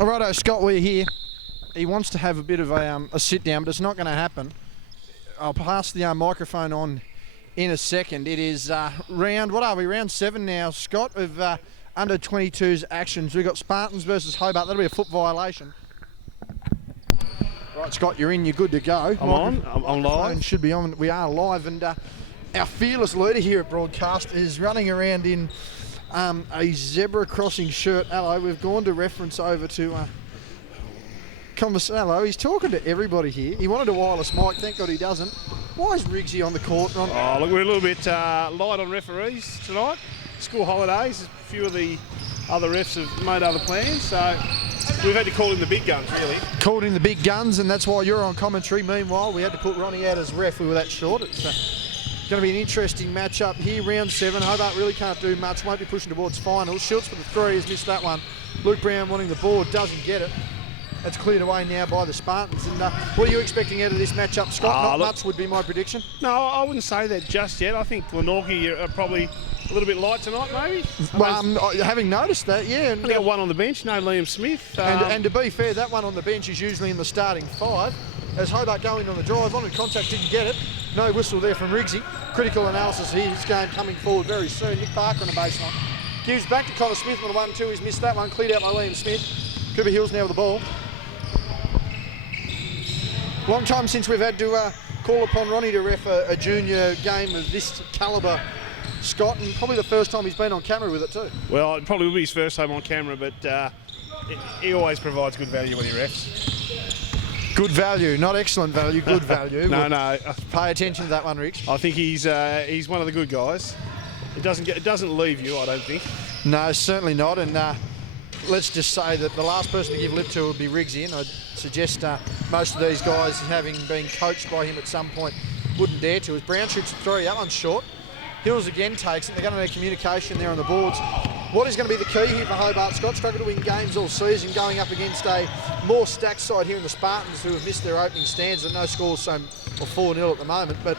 All righto, Scott, we're here. He wants to have a bit of a sit down, but it's not going to happen. I'll pass the microphone on in a second. It is round 7 now, Scott, of under 22s actions. We've got Spartans versus Hobart. That'll be a foot violation. Right, Scott, you're in. You're good to go. I'm live. Should be on. We are live, and our fearless leader here at Broadcast is running around in a zebra crossing shirt. Hello, we've gone to reference over to Hello, he's talking to everybody here. He wanted a wireless mic, thank God he doesn't. Why is Riggsy on the court? Look, we're a little bit light on referees tonight. School holidays, a few of the other refs have made other plans, so we've had to call in the big guns, really. Called in the big guns, and that's why you're on commentary. Meanwhile, we had to put Ronnie out as ref. We were that short. It's going to be an interesting matchup here. Round 7. Hobart really can't do much. Won't be pushing towards finals. Schultz for the 3 has missed that one. Luke Brown wanting the board, doesn't get it. That's cleared away now by the Spartans. And what are you expecting out of this matchup, Scott? Not much would be my prediction. No, I wouldn't say that just yet. I think Glenorchy are probably a little bit light tonight, maybe. Having noticed that, yeah. And they got one on the bench, no Liam Smith. And to be fair, that one on the bench is usually in the starting 5. As Hobart going on the drive, on contact, didn't get it. No whistle there from Riggsy. Critical analysis here. His game coming forward very soon. Nick Parker on the baseline. Gives back to Connor Smith on the 1-2. He's missed that one. Cleared out by Liam Smith. Cooper Hills now with the ball. Long time since we've had to call upon Ronnie to ref a junior game of this calibre, Scott, and probably the first time he's been on camera with it too. Well, it probably will be his first time on camera, but he always provides good value when he refs. Good value, not excellent value, good value. No. Pay attention to that one, Rick. I think he's one of the good guys. It doesn't leave you, I don't think. No, certainly not, and let's just say that the last person to give lip to would be Riggsy, and I'd suggest most of these guys, having been coached by him at some point, wouldn't dare to. As Brown shoots the 3, that one's short. Hills again takes it. They're going to need communication there on the boards. What is going to be the key here for Hobart? Scott struggled to win games all season, going up against a more stacked side here in the Spartans, who have missed their opening stands and no scores, or 4-0 at the moment. But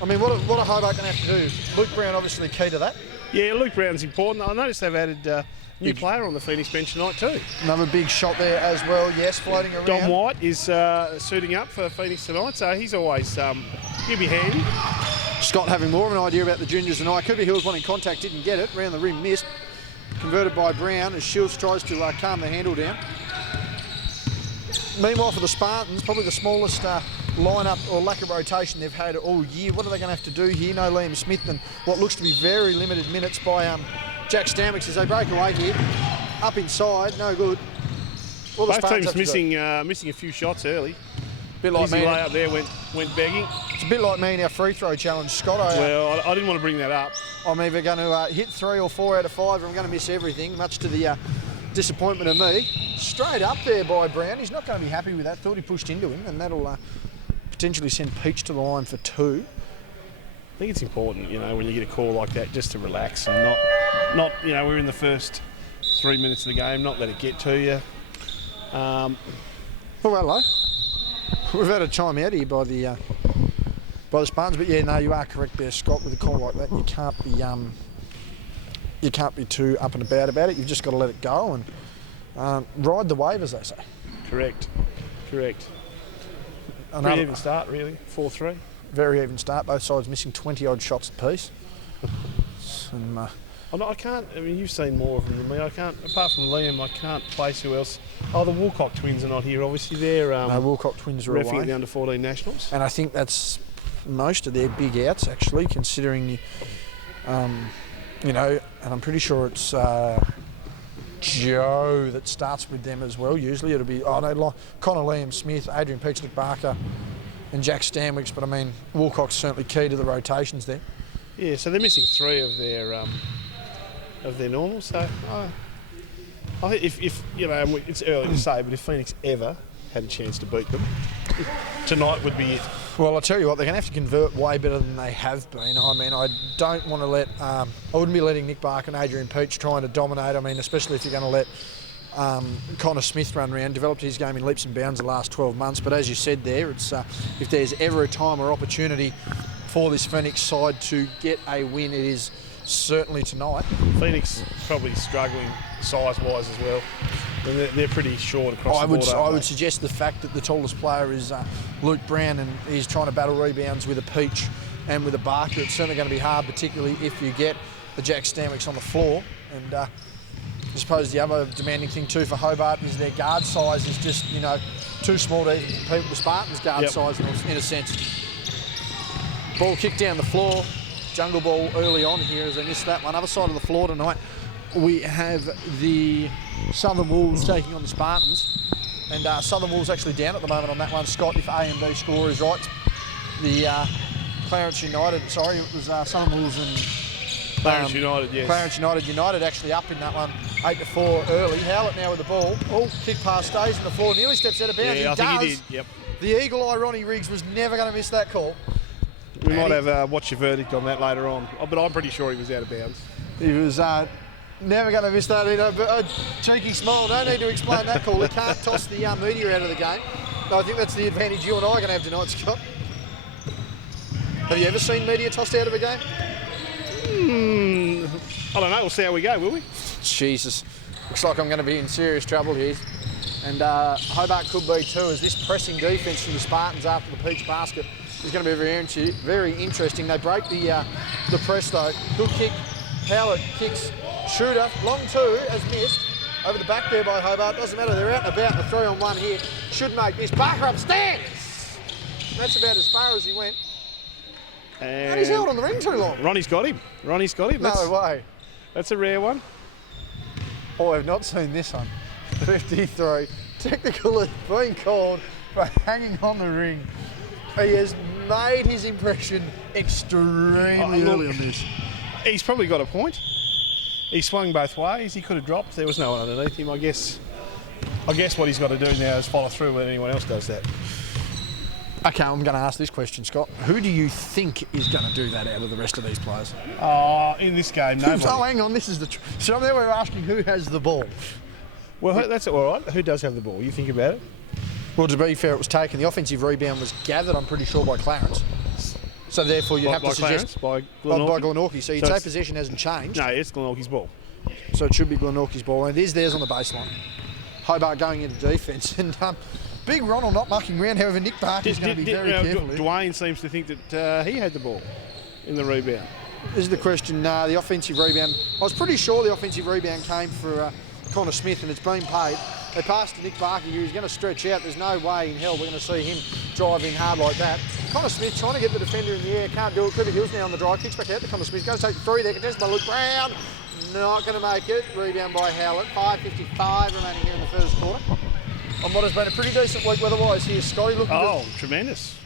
I mean, what are Hobart going to have to do? Luke Brown obviously key to that. Yeah, Luke Brown's important. I noticed they've added new player on the Phoenix bench tonight too. Another big shot there as well, yes, floating around. Dom White is suiting up for Phoenix tonight, so he's always, he'll be handy. Scott having more of an idea about the juniors tonight. Cooper Hills wanting contact, didn't get it. Round the rim, missed. Converted by Brown as Shields tries to calm the handle down. Meanwhile for the Spartans, probably the smallest lineup or lack of rotation they've had all year. What are they going to have to do here? No Liam Smith and what looks to be very limited minutes by Jack Stanwicks as they break away here. Up inside, no good. Both teams missing a few shots early. Bit like easy layup there, went begging. It's a bit like me in our free throw challenge, Scott. Well, I didn't want to bring that up. I'm either going to hit 3 or 4 out of 5, or I'm going to miss everything, much to the disappointment of me. Straight up there by Brown. He's not going to be happy with that. Thought he pushed into him, and that'll potentially send Peach to the line for 2. I think it's important, when you get a call like that, just to relax and not we're in the first 3 minutes of the game, not let it get to you. Oh, hello. We've had a time out here by the Spartans, but yeah, no, you are correct there, Scott. With a call like that, you can't be too up and about it. You've just got to let it go and ride the wave, as they say. Correct. Pretty even start, really. 4-3. Very even start. Both sides missing 20-odd shots apiece. And, I can't. I mean, you've seen more of them than me. I can't. Apart from Liam, I can't place who else. Oh, the Woolcock twins are not here. Obviously, they're no, Woolcock twins are reffing away. The under-14 nationals. And I think that's most of their big outs, actually, considering and I'm pretty sure it's Joe that starts with them as well. Usually, it'll be Connor Liam Smith, Adrian Peach, Nick Barker, and Jack Stanwicks. But I mean, Woolcock's certainly key to the rotations there. Yeah, so they're missing 3 of their normals. So I think if it's early to say, but if Phoenix ever had a chance to beat them, tonight would be it. Well, I'll tell you what, they're going to have to convert way better than they have been. I mean, I don't want to let... I wouldn't be letting Nick Barker and Adrian Peach trying to dominate. I mean, especially if you're going to let Connor Smith run around, developed his game in leaps and bounds the last 12 months. But as you said there, it's if there's ever a time or opportunity for this Phoenix side to get a win, it is certainly tonight. Phoenix probably struggling size-wise as well. And they're pretty short across the board. I would suggest the fact that the tallest player is Luke Brown, and he's trying to battle rebounds with a Peach and with a Barker. It's certainly going to be hard, particularly if you get the Jack Stanwicks on the floor. And I suppose the other demanding thing too for Hobart is their guard size is just, too small to even compete with the Spartans' guard size in a sense. Ball kicked down the floor. Jungle ball early on here as they missed that one. Other side of the floor tonight, we have the Southern Wolves taking on the Spartans. And Southern Wolves actually down at the moment on that one. Scott, if A and B score is right, the Clarence United, it was Southern Wolves and Clarence United, yes. Clarence United actually up in that one, 8-4 early. Howlett now with the ball. Oh, kick pass stays on the floor, nearly steps out of bounds. Yeah, I think he did, yep. The Eagle Eye Ronnie Riggs was never going to miss that call. We might have watch your verdict on that later on, but I'm pretty sure he was out of bounds. He was never going to miss that either. But cheeky smile, no need to explain that call. We can't toss the media out of the game. No, I think that's the advantage you and I are going to have tonight, Scott. Have you ever seen media tossed out of a game? I don't know. We'll see how we go, will we? Jesus. Looks like I'm going to be in serious trouble here. And Hobart could be too, as this pressing defence from the Spartans after the Peach basket is going to be very interesting. They break the press though. Good kick. Howard kicks. Shooter. Long two has missed. Over the back there by Hobart. Doesn't matter. They're out and about. The 3-on-1 here. Should make this. Barker upstairs. That's about as far as he went. And he's held on the ring too long. Ronnie's got him. No way. That's a rare one. Oh, I've not seen this one. 53. Technical has been called for hanging on the ring. He has made his impression extremely early on this. He's probably got a point. He swung both ways. He could have dropped. There was no one underneath him. I guess what he's got to do now is follow through when anyone else does that. Okay, I'm going to ask this question, Scott. Who do you think is going to do that out of the rest of these players? In this game, nobody. Oh, hang on. This is the... So there we're asking who has the ball. Well, that's all right. Who does have the ball? You think about it. Well, to be fair, it was taken. The offensive rebound was gathered, I'm pretty sure, by Clarence. So therefore, you'd have to suggest... By Glenorchy. So you'd say possession hasn't changed. No, it's Glenorchy's ball. So it should be Glenorchy's ball. And it is theirs on the baseline. Hobart going into defence. And big Ronald not mucking around. However, Nick Barker's going to be very careful. Dwayne seems to think that he had the ball in the rebound. This is the question. The offensive rebound. I was pretty sure the offensive rebound came for Connor Smith, and it's been paid. They passed to Nick Barker here. He's going to stretch out. There's no way in hell we're going to see him driving hard like that. Connor Smith trying to get the defender in the air. Can't do it. Cooper Hill's now on the drive. Kicks back out to Connor Smith. Goes to take the three there. Contested by Luke Brown. Not going to make it. Rebound by Howlett. 5:55 remaining here in the first quarter. On what has been a pretty decent week weather-wise here, Scotty. Tremendous.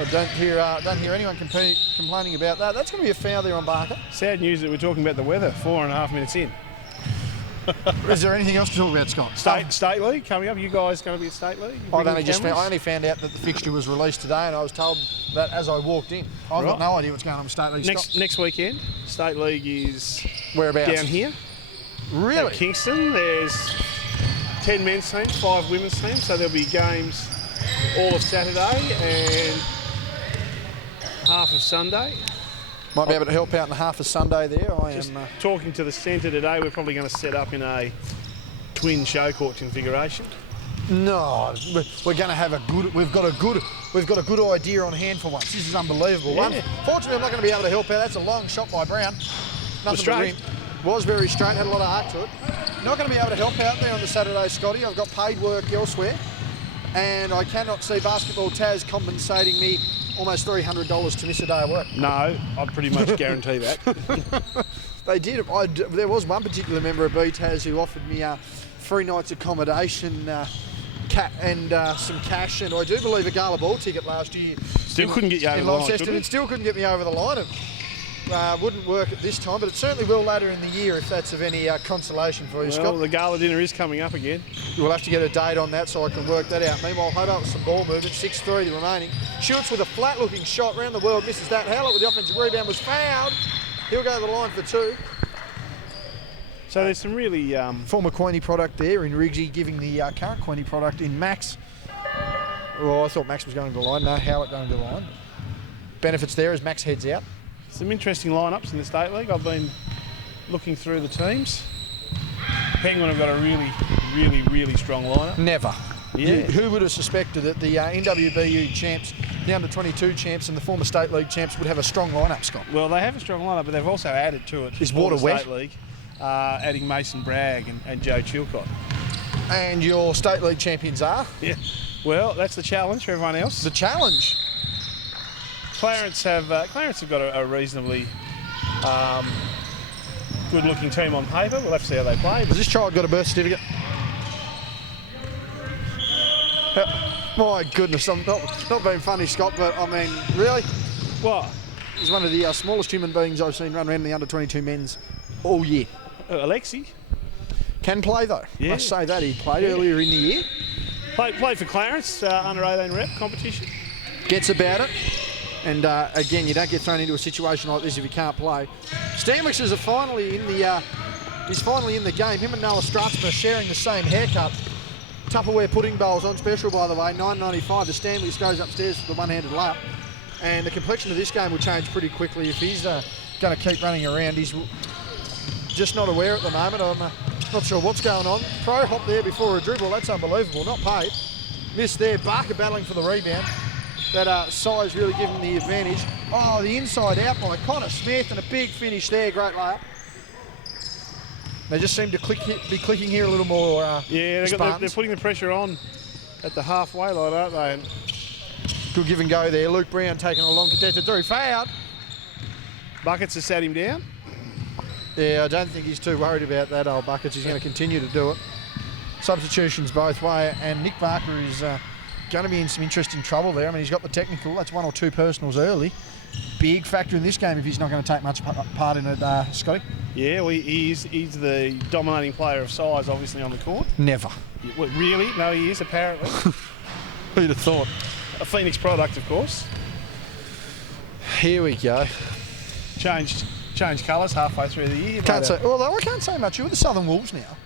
I don't hear anyone complaining about that. That's going to be a foul there on Barker. Sad news that we're talking about the weather 4.5 minutes in. Is there anything else to talk about, Scott? State League coming up. You guys going to be at State League? I only found out that the fixture was released today, and I was told that as I walked in. I've got no idea what's going on with State League. Next weekend, State League is whereabouts? Down here. Really? At Kingston. There's 10 men's teams, 5 women's teams, so there'll be games all of Saturday and half of Sunday. Might be able to help out in the half of Sunday there. I am talking to the centre today. We're probably going to set up in a twin show court configuration. No, we're going to have a good. We've got a good idea on hand for once. This is unbelievable. Yeah. Fortunately, I'm not going to be able to help out. That's a long shot by Brown. Nothing to rim. Was very straight. Had a lot of heart to it. Not going to be able to help out there on the Saturday, Scotty. I've got paid work elsewhere, and I cannot see Basketball Taz compensating me almost $300 to miss a day of work. No, I pretty much guarantee that. They did. There was one particular member of BTAS who offered me 3 nights accommodation and some cash, and I do believe a Gala Ball ticket last year. Still couldn't get you over the line, could it? Still couldn't get me over the line. It wouldn't work at this time, but it certainly will later in the year if that's of any consolation for you, Scott. Well, the gala dinner is coming up again. We'll have to get a date on that so I can work that out. Meanwhile, Hobart with some ball movement, 6-3 the remaining. Shoots with a flat-looking shot around the world, misses that. Howlett with the offensive rebound was fouled. He'll go to the line for 2. So there's some really... Former Queenie product there in Riggsy, giving the current Queenie product in Max. Oh, I thought Max was going to the line. No, Howlett going to the line. Benefits there as Max heads out. Some interesting lineups in the State League. I've been looking through the teams. Penguin have got a really, really, really strong lineup. Never. Yeah. Who would have suspected that the NWBU champs, the under-22 champs and the former State League champs would have a strong lineup, Scott? Well, they have a strong lineup, but they've also added to it. Is water wet? State League, adding Mason Bragg and Joe Chilcott. And your State League champions are? Yeah. Well, that's the challenge for everyone else. The challenge? Clarence have got a reasonably good-looking team on paper. We'll have to see how they play. Has this child got a birth certificate? My goodness, I'm not being funny, Scott, but I mean, really? What? He's one of the smallest human beings I've seen run around in the under-22 men's all year. Alexi? Can play though. Yeah. Must say that he played earlier in the year. Played for Clarence, under-18 rep competition. Gets about it. And again, you don't get thrown into a situation like this if you can't play. Stanwix is finally in the game. Him and Noah Stratsma sharing the same haircut. Tupperware pudding bowls on special, by the way, $9.95. The Stanwix goes upstairs for the one-handed layup. And the complexion of this game will change pretty quickly if he's going to keep running around. He's just not aware at the moment. I'm not sure what's going on. Pro hop there before a dribble. That's unbelievable. Not paid. Missed there. Barker battling for the rebound. That size really giving the advantage. Oh, the inside out by Connor Smith and a big finish there. Great layup. They just seem to be clicking here a little more. Yeah, they're putting the pressure on at the halfway line, aren't they? And good give and go there. Luke Brown taking a long contested through. Fouled. Buckets has sat him down. Yeah, I don't think he's too worried about that, old Buckets. He's going to continue to do it. Substitutions both way, and Nick Barker is going to be in some interesting trouble there. I mean, he's got the technical. That's 1 or 2 personals early. Big factor in this game if he's not going to take much part in it, Scotty. Yeah, well, he's the dominating player of size, obviously, on the court. Never. Well, really? No, he is, apparently. Who'd have thought? A Phoenix product, of course. Here we go. Changed colours halfway through the year. Can't say, although I can't say much. You're the Southern Wolves now.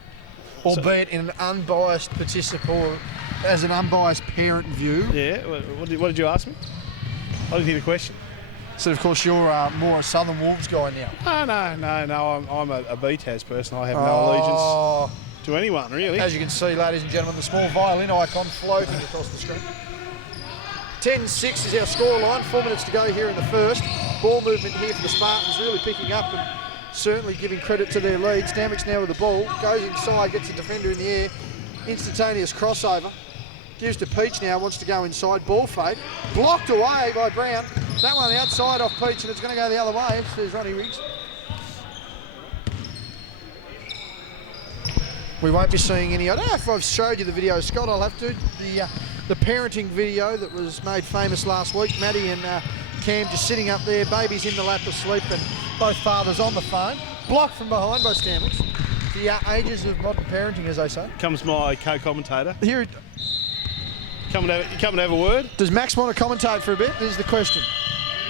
Albeit in an unbiased participant, as an unbiased parent view. Yeah, what did you ask me? I didn't hear the question. So, of course, you're more a Southern Wolves guy now. No. I'm a BTAS person. I have no allegiance to anyone, really. As you can see, ladies and gentlemen, the small violin icon floating across the screen. 10-6 is our scoreline. 4 minutes to go here in the first. Ball movement here for the Spartans really picking up and certainly giving credit to their lead. Stanwix now with the ball. Goes inside, gets a defender in the air. Instantaneous crossover. Gives to Peach now, wants to go inside. Ball fake. Blocked away by Brown. That one outside off Peach, and it's going to go the other way, says Ronnie Riggs. We won't be seeing any. I don't know if I've showed you the video, Scott. I'll have to. The parenting video that was made famous last week. Maddie and Cam just sitting up there, babies in the lap asleep, and both fathers on the phone. Blocked from behind by Stanwix. The ages of modern parenting, as they say. Comes my co-commentator. Here. Come and have a word. Does Max want to commentate for a bit? This is the question.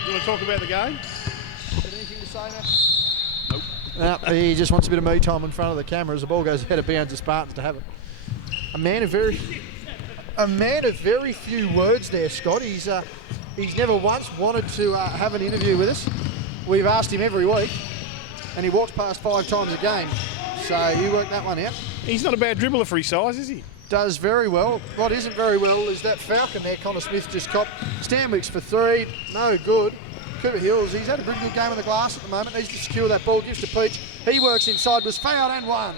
You want to talk about the game? Got anything to say, Max? Nope. No, he just wants a bit of me time in front of the camera as the ball goes ahead of bounds to Spartans to have it. A man of very few words there, Scott. He's never once wanted to have an interview with us. We've asked him every week, and he walks past 5 times a game. So you work that one out. He's not a bad dribbler for his size, is he? Does very well. What isn't very well is that Falcon there. Connor Smith just copped. Stanwix for 3, no good. Cooper Hills, he's had a pretty good game on the glass at the moment. Needs to secure that ball, gives to Peach. He works inside, was fouled and won.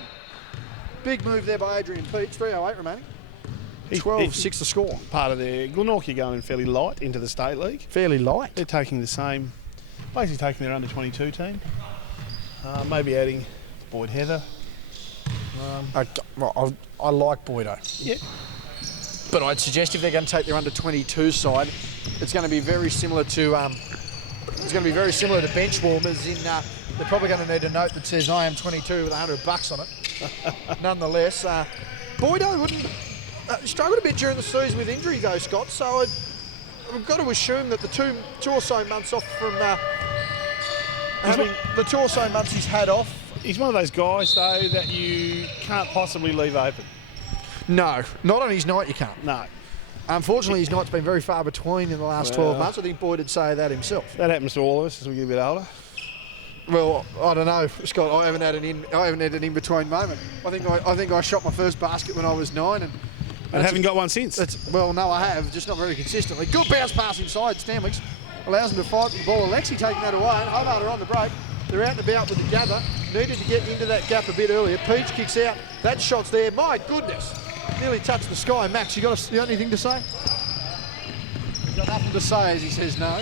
Big move there by Adrian Peach, 3:08 remaining. 12-6 the score. Part of their Glenorchy going fairly light into the State League. Fairly light. They're taking basically taking their under-22 team. Maybe adding Boyd Heather. I like Boydo. Yeah. But I'd suggest if they're going to take their under-22 side, it's going to be very similar to bench warmers. They're probably going to need a note that says I am 22 with $100 on it. Nonetheless, Boydo wouldn't struggled a bit during the season with injury though, Scott. So we've got to assume that the two or so months off from the 2 or so months he's had off. He's one of those guys, though, that you can't possibly leave open. No, not on his night you can't. No. Unfortunately, his night's been very far between in the last 12 months. I think Boyd would say that himself. That happens to all of us as we get a bit older. Well, I don't know, Scott. I haven't had an in between moment. I think I shot my first basket when I was 9, and haven't got one since. Well, no, I have, just not very consistently. Good bounce pass inside. Stanwicks allows them to fight the ball. Alexi taking that away, and Hobart are on the break. They're out and about with the gather. Needed to get into that gap a bit earlier. Peach kicks out. That shot's there. My goodness, nearly touched the sky. Max, you got anything to say? Got nothing to say, as he says no.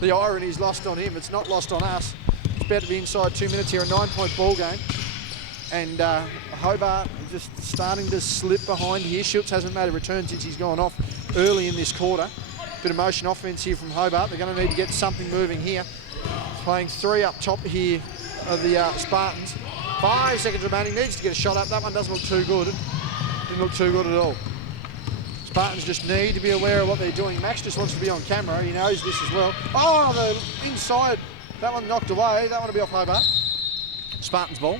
The irony is lost on him. It's not lost on us. It's about to be inside 2 minutes here, a 9-point ball game. And Hobart just starting to slip behind here. Schultz hasn't made a return since he's gone off early in this quarter. Bit of motion offense here from Hobart. They're going to need to get something moving here. Playing 3 up top here of the Spartans. 5 seconds remaining. Needs to get a shot up. That one doesn't look too good. Didn't look too good at all. Spartans just need to be aware of what they're doing. Max just wants to be on camera. He knows this as well. Oh, the inside. That one knocked away. That one will be off Hobart. Spartans ball.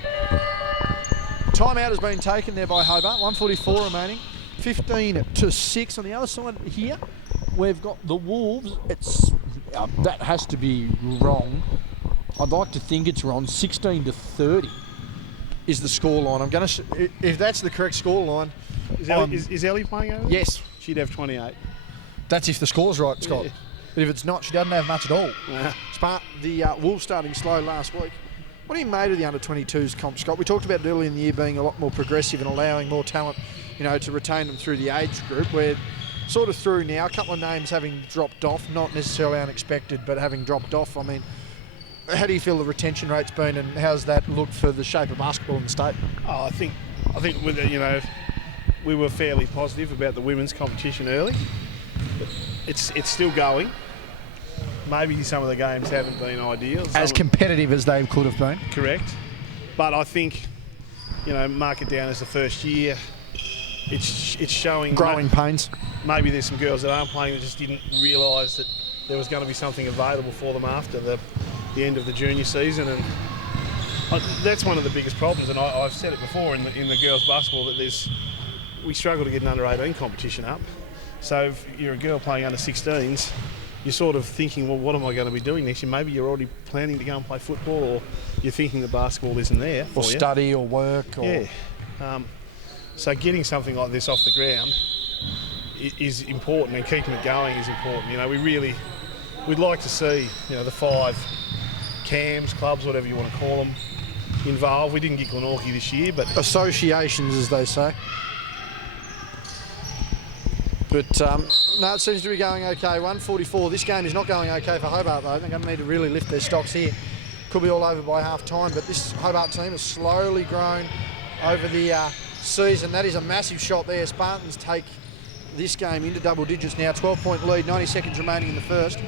Timeout has been taken there by Hobart. 1:44 remaining. 15-6 on the other side here. We've got the Wolves. That has to be wrong. I'd like to think it's wrong. 16-30 is the scoreline. I'm going to. If that's the correct scoreline. Is Ellie playing over there? Yes. She'd have 28. That's if the score's right, Scott. Yeah. But if it's not, she doesn't have much at all. Nah. The Wolves starting slow last week. What do you made of the under-22s comp, Scott? We talked about it early in the year being a lot more progressive and allowing more talent, to retain them through the age group. We're sort of through now. A couple of names having dropped off, not necessarily unexpected, but having dropped off. I mean, how do you feel the retention rate's been, and how's that looked for the shape of basketball in the state? Oh, I think with it, we were fairly positive about the women's competition early. But it's still going. Maybe some of the games haven't been ideal. As competitive as they could have been. Correct. But I think, mark it down as the first year. It's showing growing pains. Maybe there's some girls that aren't playing that just didn't realise that there was going to be something available for them after the end of the junior season, and that's one of the biggest problems. And I've said it before in the girls' basketball that we struggle to get an under-18 competition up. So if you're a girl playing under-16s, you're sort of thinking, well, what am I going to be doing next year? Maybe you're already planning to go and play football, or you're thinking the basketball isn't there for you. Or study or work. Yeah. So getting something like this off the ground is important, and keeping it going is important. We'd like to see, the 5 CAMs, clubs, whatever you want to call them, involved. We didn't get Glenorchy this year, but associations, as they say. But no, it seems to be going okay. 1:44. This game is not going okay for Hobart, though. They're going to need to really lift their stocks here. Could be all over by half time, but this Hobart team has slowly grown over the season. That is a massive shot there. Spartans take this game into double digits now. 12-point lead, 90 seconds remaining in the first.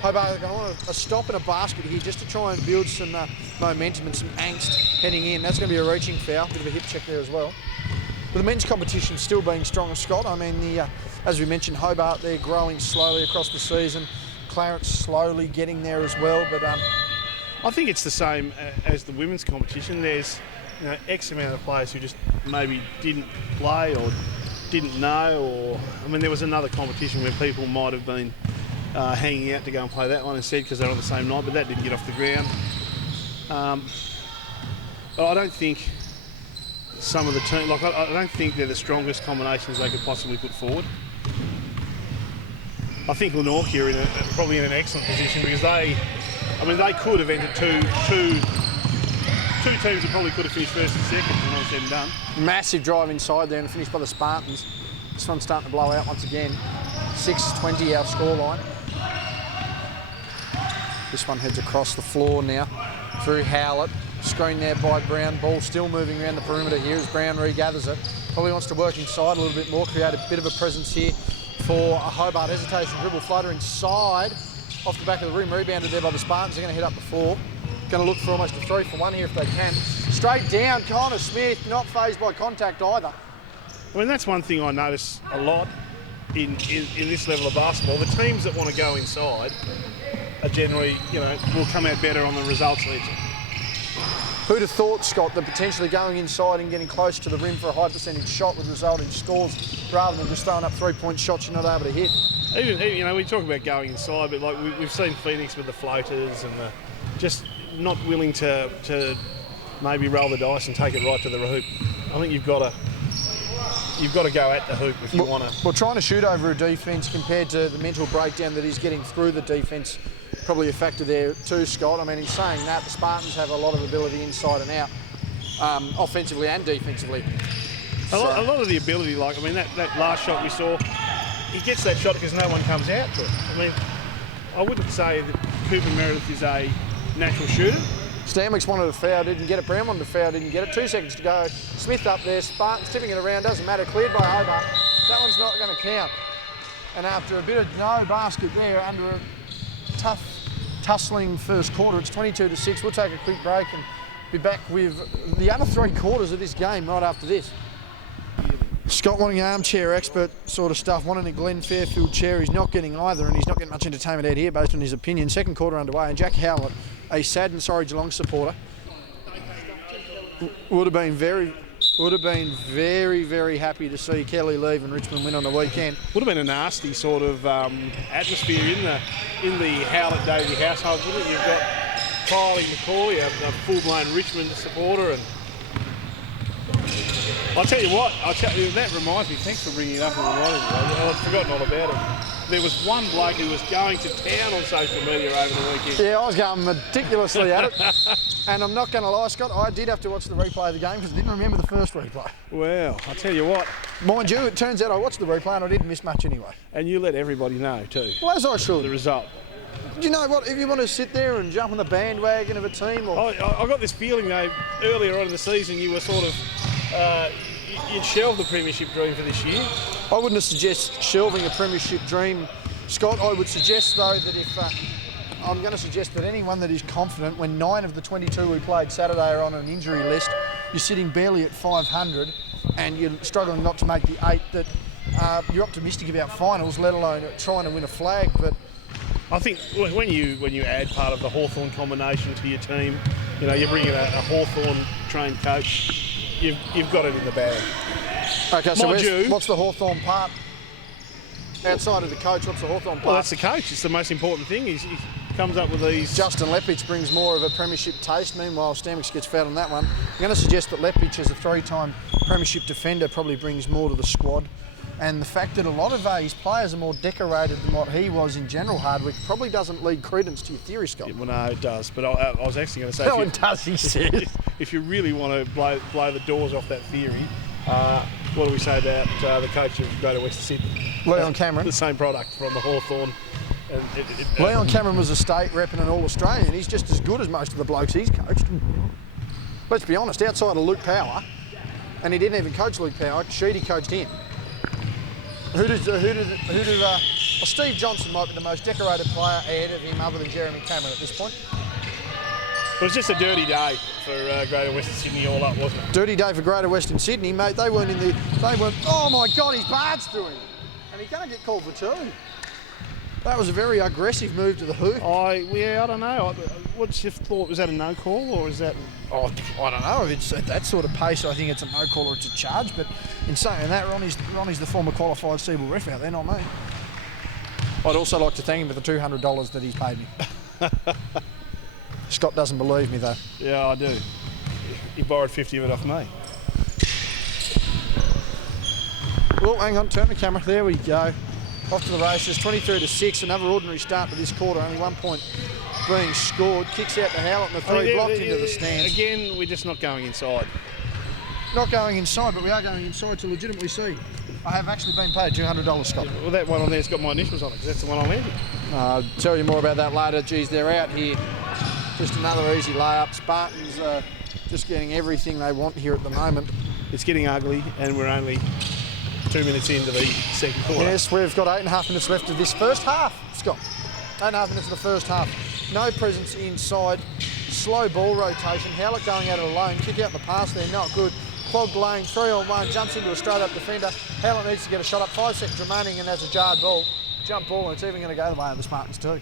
Hobart are going to want a stop and a basket here just to try and build some momentum and some angst heading in. That's going to be a reaching foul. Bit of a hip check there as well. But the men's competition still being strong, Scott. I mean, as we mentioned, Hobart, they're growing slowly across the season. Clarence slowly getting there as well. But I think it's the same as the women's competition. There's X amount of players who just maybe didn't play or didn't know. There was another competition where people might have been hanging out to go and play that one instead because they're on the same night, but that didn't get off the ground. But I don't think some of the teams, I don't think they're the strongest combinations they could possibly put forward. I think Glenorchy are probably in an excellent position because they could have entered two teams that probably could have finished first and second when all said and done. Massive drive inside there and finished by the Spartans. This one's starting to blow out once again. 6-20 our scoreline. This one heads across the floor now through Howlett. Screen there by Brown. Ball still moving around the perimeter here as Brown regathers it. Probably wants to work inside a little bit more, create a bit of a presence here for a Hobart hesitation. Dribble floater inside, off the back of the rim, rebounded there by the Spartans. They're going to hit up the floor. Going to look for almost a 3-for-1 here if they can. Straight down, Connor Smith, not fazed by contact either. That's one thing I notice a lot in this level of basketball. The teams that want to go inside are generally, will come out better on the results ledger. Who'd have thought, Scott, that potentially going inside and getting close to the rim for a high percentage shot would result in scores rather than just throwing up 3-point shots you're not able to hit? Even we talk about going inside, but we've seen Phoenix with the floaters and just not willing to maybe roll the dice and take it right to the hoop. I think you've got to go at the hoop if you want to. Well, trying to shoot over a defence compared to the mental breakdown that he's getting through the defence, probably a factor there too, Scott. I mean, in saying that, the Spartans have a lot of ability inside and out, offensively and defensively. A lot of the ability, like, I mean, that last shot we saw, he gets that shot because no one comes out to it. I mean, I wouldn't say that Cooper Meredith is a natural shooter. Stanwicks wanted a foul, didn't get it. Brown wanted a foul, didn't get it. 2 seconds to go. Smith up there. Spartans tipping it around, doesn't matter. Cleared by Hobart. That one's not going to count. And after a bit of no basket there, under a tough, tussling first quarter, it's 22-6. We'll take a quick break and be back with the other 3 quarters of this game right after this. Scott wanting armchair expert sort of stuff, wanting a Glenn Fairfield chair. He's not getting either, and he's not getting much entertainment out here based on his opinion. Second quarter underway, and Jack Howlett, a sad and sorry Geelong supporter, would have been very, very happy to see Kelly leave and Richmond win on the weekend. Would have been a nasty sort of atmosphere in the Howlett Davey household, wouldn't it? You've got Kylie McCauley, a full-blown Richmond supporter, and I'll tell you what, that reminds me, thanks for bringing it up and reminding me, I'd forgotten all about it. There was one bloke who was going to town on social media over the weekend. Yeah, I was going meticulously at it. And I'm not going to lie, Scott, I did have to watch the replay of the game because I didn't remember the first replay. Well, I'll tell you what. Mind you, it turns out I watched the replay and I didn't miss much anyway. And you let everybody know too. Well, as I should. The result. Do you know what, if you want to sit there and jump on the bandwagon of a team or... I got this feeling though, earlier on in the season you were sort of, you'd shelved the premiership dream for this year. I wouldn't suggest shelving a premiership dream, Scott. I would suggest though that if... I'm going to suggest that anyone that is confident, when 9 of the 22 who played Saturday are on an injury list, you're sitting barely at 500 and you're struggling not to make the 8, that you're optimistic about finals, let alone trying to win a flag. But I think when you add part of the Hawthorn combination to your team, you know, you bring in a Hawthorn trained coach, you've got it in the bag. Okay, so what's the Hawthorn part? Outside of the coach, what's the Hawthorn part? Well, that's the coach. It's the most important thing. He comes up with these... Justin Lepich brings more of a premiership taste. Meanwhile, Stanwicks gets fouled on that one. I'm going to suggest that Lepich, as a 3-time premiership defender, probably brings more to the squad. And the fact that a lot of his players are more decorated than what he was in general Hardwick probably doesn't lead credence to your theory, Scott. Yeah, well, no, it does. But I was actually going to say... No, it does, he says. If you really want to blow the doors off that theory, what do we say about the coach of Greater Western Sydney? Leon Cameron. The same product from the Hawthorn. Leon Cameron was a state rep and an All-Australian. He's just as good as most of the blokes he's coached. Let's be honest, outside of Luke Power, and he didn't even coach Luke Power, Sheedy coached him. Steve Johnson might be the most decorated player ahead of him other than Jeremy Cameron at this point. It was just a dirty day for Greater Western Sydney all up, wasn't it? Dirty day for Greater Western Sydney, mate. They weren't, oh my God, he's barged through him. And he's going to get called for 2. That was a very aggressive move to the hoop. I don't know. What's your thought? Was that a no call or is that... Oh, I don't know. If it's at that sort of pace, I think it's a no call or it's a charge. But in saying that, Ronnie's the former qualified Seabull ref out there, not me. I'd also like to thank him for the $200 that he's paid me. Scott doesn't believe me though. Yeah, I do. He borrowed 50 of it off me. Well, hang on, turn the camera. There we go. Off to the races, 23-6. Another ordinary start to this quarter. Only 1 point being scored. Kicks out to Howlett and the 3 blocked into the stands. Again, we're just not going inside. Not going inside, but we are going inside to legitimately see. I have actually been paid $200, Scott. Yeah, well, that one on there's got my initials on it because that's the one I landed. I'll tell you more about that later. Geez, they're out here. Just another easy layup. Spartans just getting everything they want here at the moment. It's getting ugly and we're only 2 minutes into the second quarter. Yes, we've got 8.5 minutes left of this first half, Scott. 8.5 minutes of the first half. No presence inside. Slow ball rotation. Howlett going at it alone. Kick out the pass there, not good. Clogged lane, 3-on-1, jumps into a straight-up defender. Howlett needs to get a shot up. 5 seconds remaining and has a jarred ball. Jump ball, and it's even going to go the way of the Spartans too.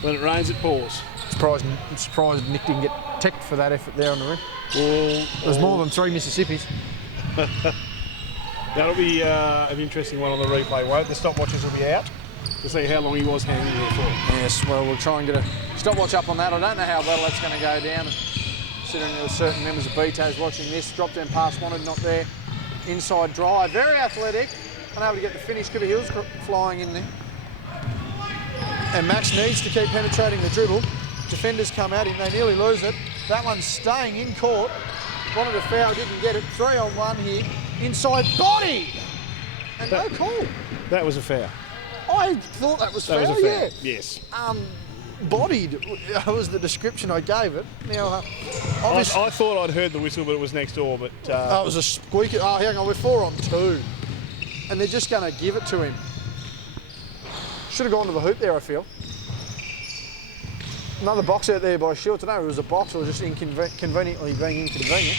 When it rains, it pours. I'm surprised Nick didn't get ticked for that effort there on the rim. There's more than 3 Mississippis. That'll be an interesting one on the replay, won't it? The stopwatches will be out. to see how long he was hanging there for. Yes, well, we'll try and get a stopwatch up on that. I don't know how well that's going to go down. Considering there were certain members of BTAs watching this. Drop down pass wanted, not there. Inside drive, very athletic. Unable to get the finish. Cooper Hill's flying in there. And Max needs to keep penetrating the dribble. Defenders come at him, they nearly lose it. That one's staying in court. Wanted a foul, didn't get it. 3-on-1 here. Inside body! And no call. That was a foul. I thought that was foul, That was a foul, yeah. yes. Bodied was the description I gave it. Now, I thought I'd heard the whistle, but it was next door. But it was a squeaky. Oh, hang on, we're 4-on-2. And they're just going to give it to him. Should have gone to the hoop there, I feel. Another box out there by Shield. I don't know if it was a box or just conveniently being inconvenient.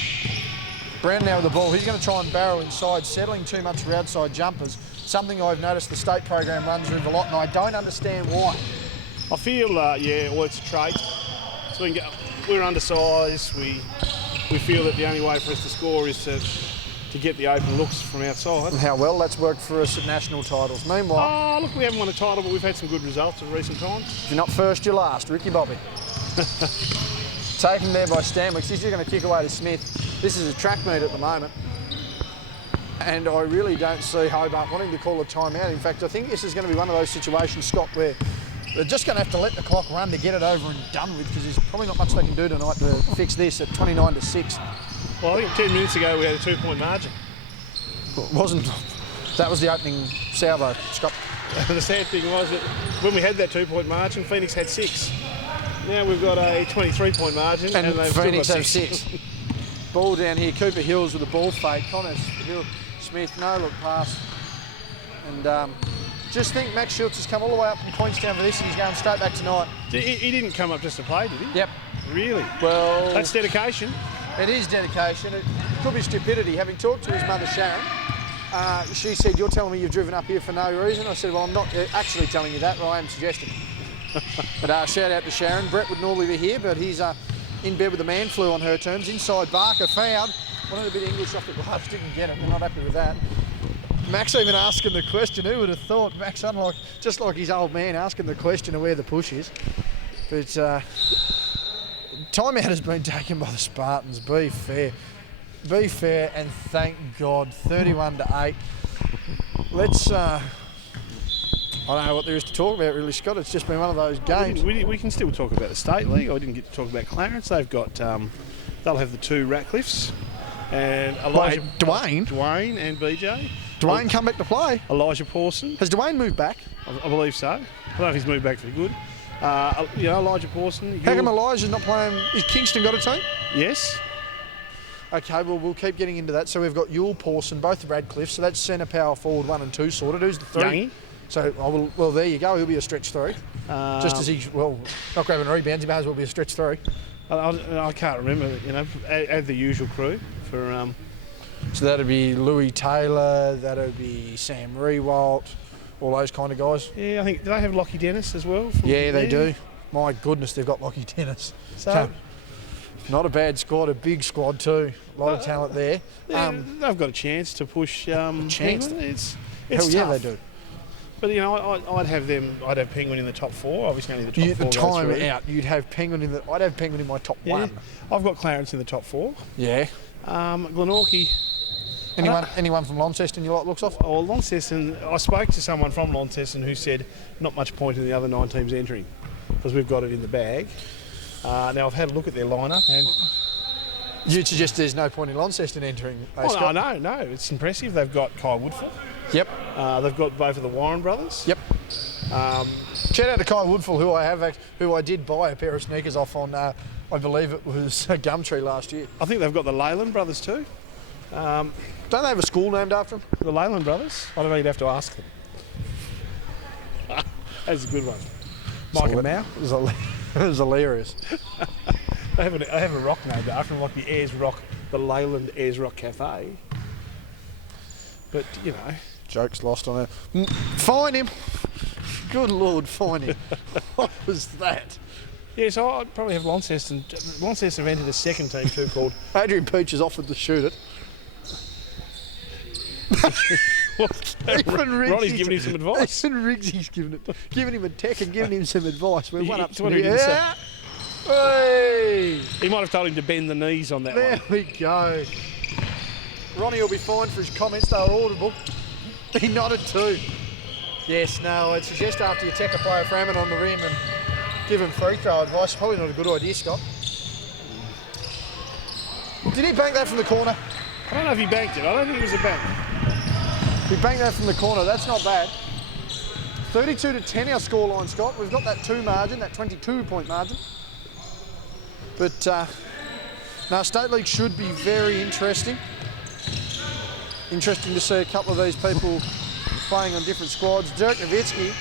Brown now with the ball. He's going to try and barrel inside, settling too much for outside jumpers. Something I've noticed the state program runs with a lot, and I don't understand why. I feel, well, it's a trait. So we're undersized. We feel that the only way for us to score is to get the open looks from outside. And how well that's worked for us at national titles. Meanwhile, look, we haven't won a title, but we've had some good results in recent times. If you're not first, you're last. Ricky Bobby. Taken there by Stanwicks. He's just going to kick away to Smith. This is a track meet at the moment. And I really don't see Hobart wanting to call a timeout. In fact, I think this is going to be one of those situations, Scott, where they're just going to have to let the clock run to get it over and done with, because there's probably not much they can do tonight to fix this at 29-6. Well, I think 10 minutes ago we had a 2-point margin. Well, it wasn't. That was the opening salvo, Scott. The sad thing was that when we had that 2-point margin, Phoenix had 6. Now we've got a 23-point margin, and they've Phoenix still got have 6. Ball down here. Cooper Hills with the ball fake. Connors, Hill, Smith, no look pass. And just think Max Schultz has come all the way up from Queenstown for this, and he's going straight back tonight. He didn't come up just to play, did he? Yep. Really? Well, that's dedication. It is dedication. It could be stupidity. Having talked to his mother, Sharon, she said, "You're telling me you've driven up here for no reason?" I said, "Well, I'm not actually telling you that, but I am suggesting." But shout out to Sharon. Brett would normally be here, but he's in bed with the man flu on her terms. Inside Barker found. Wanted a bit of English off the glass, didn't get it. We're not happy with that. Max even asking the question. Who would have thought? Max, just like his old man, asking the question of where the push is. But timeout has been taken by the Spartans. Be fair. Be fair, and thank God. 31-8. Let's. I don't know what there is to talk about, really, Scott. It's just been one of those games. We can still talk about the State League. I didn't get to talk about Clarence. They've got. They'll have the 2 Ratcliffes. And Elijah. Dwayne and BJ. Dwayne come back to play. Elijah Pawson. Has Dwayne moved back? I believe so. I don't know if he's moved back for good. Elijah Pawson. How come Elijah's not playing? Is Kingston got a team? Yes. Okay, well, we'll keep getting into that. So we've got Yule, Pawson, both Radcliffe. So that's centre, power forward 1 and 2 sorted. Who's the 3? Youngie. So, well, there you go. He'll be a stretch 3. Just as he's, not grabbing rebounds, he may as well be a stretch 3. I can't remember, add the usual crew for... So that'd be Louis Taylor, that'd be Sam Rewalt, all those kind of guys. Yeah, I think, do they have Lockie Dennis as well? Yeah, they do. My goodness, they've got Lockie Dennis. So not a bad squad, a big squad too. A lot of talent there. Yeah, they've got a chance to push chance. Penguin. It's Hell tough. yeah, they do. But I'd have Penguin in the top 4. Obviously, only the top 4. The time out, you'd have Penguin I'd have Penguin in my top 1. I've got Clarence in the top 4. Yeah. Glenorchy. Anyone from Launceston you like looks off? Oh, Launceston. I spoke to someone from Launceston who said not much point in the other 9 teams entering because we've got it in the bag. Now I've had a look at their lineup and. You'd suggest there's no point in Launceston entering? Oh, no, it's impressive. They've got Kai Woodfull. Yep. They've got both of the Warren brothers. Yep. Shout out to Kai Woodfull, who I did buy a pair of sneakers off on. I believe it was Gumtree last year. I think they've got the Leyland brothers too. Don't they have a school named after them? The Leyland brothers? I don't know. You'd have to ask them. That's a good one. Mike and Mao. It was hilarious. I have a rock named after them, like the Ayers Rock, the Leyland Ayers Rock Cafe. But Joke's lost on it. Fine him. Good Lord, fine him. What was that? Yeah, so I'd probably have Launceston. Launceston have entered a second team too called... Adrian Peach has offered to shoot it. Even Ronnie's giving him some advice. Even Riggsy's giving him a tech and giving him some advice. We're one up It's to what he the didn't say. yeah. Hey! He might have told him to bend the knees on that There one. we go. Ronnie will be fined for his comments. They were audible. He nodded too. Yes, no, I'd suggest after you take a player for Hammond on the rim and give him free throw advice. Probably not a good idea, Scott. Did he bank that from the corner? I don't know if he banked it. I don't think it was a bank. He banked that from the corner. That's not bad. 32-10 our scoreline, Scott. We've got that 2 margin, that 22-point margin. But no, State League should be very interesting. Interesting to see a couple of these people playing on different squads. Dirk Nowitzki,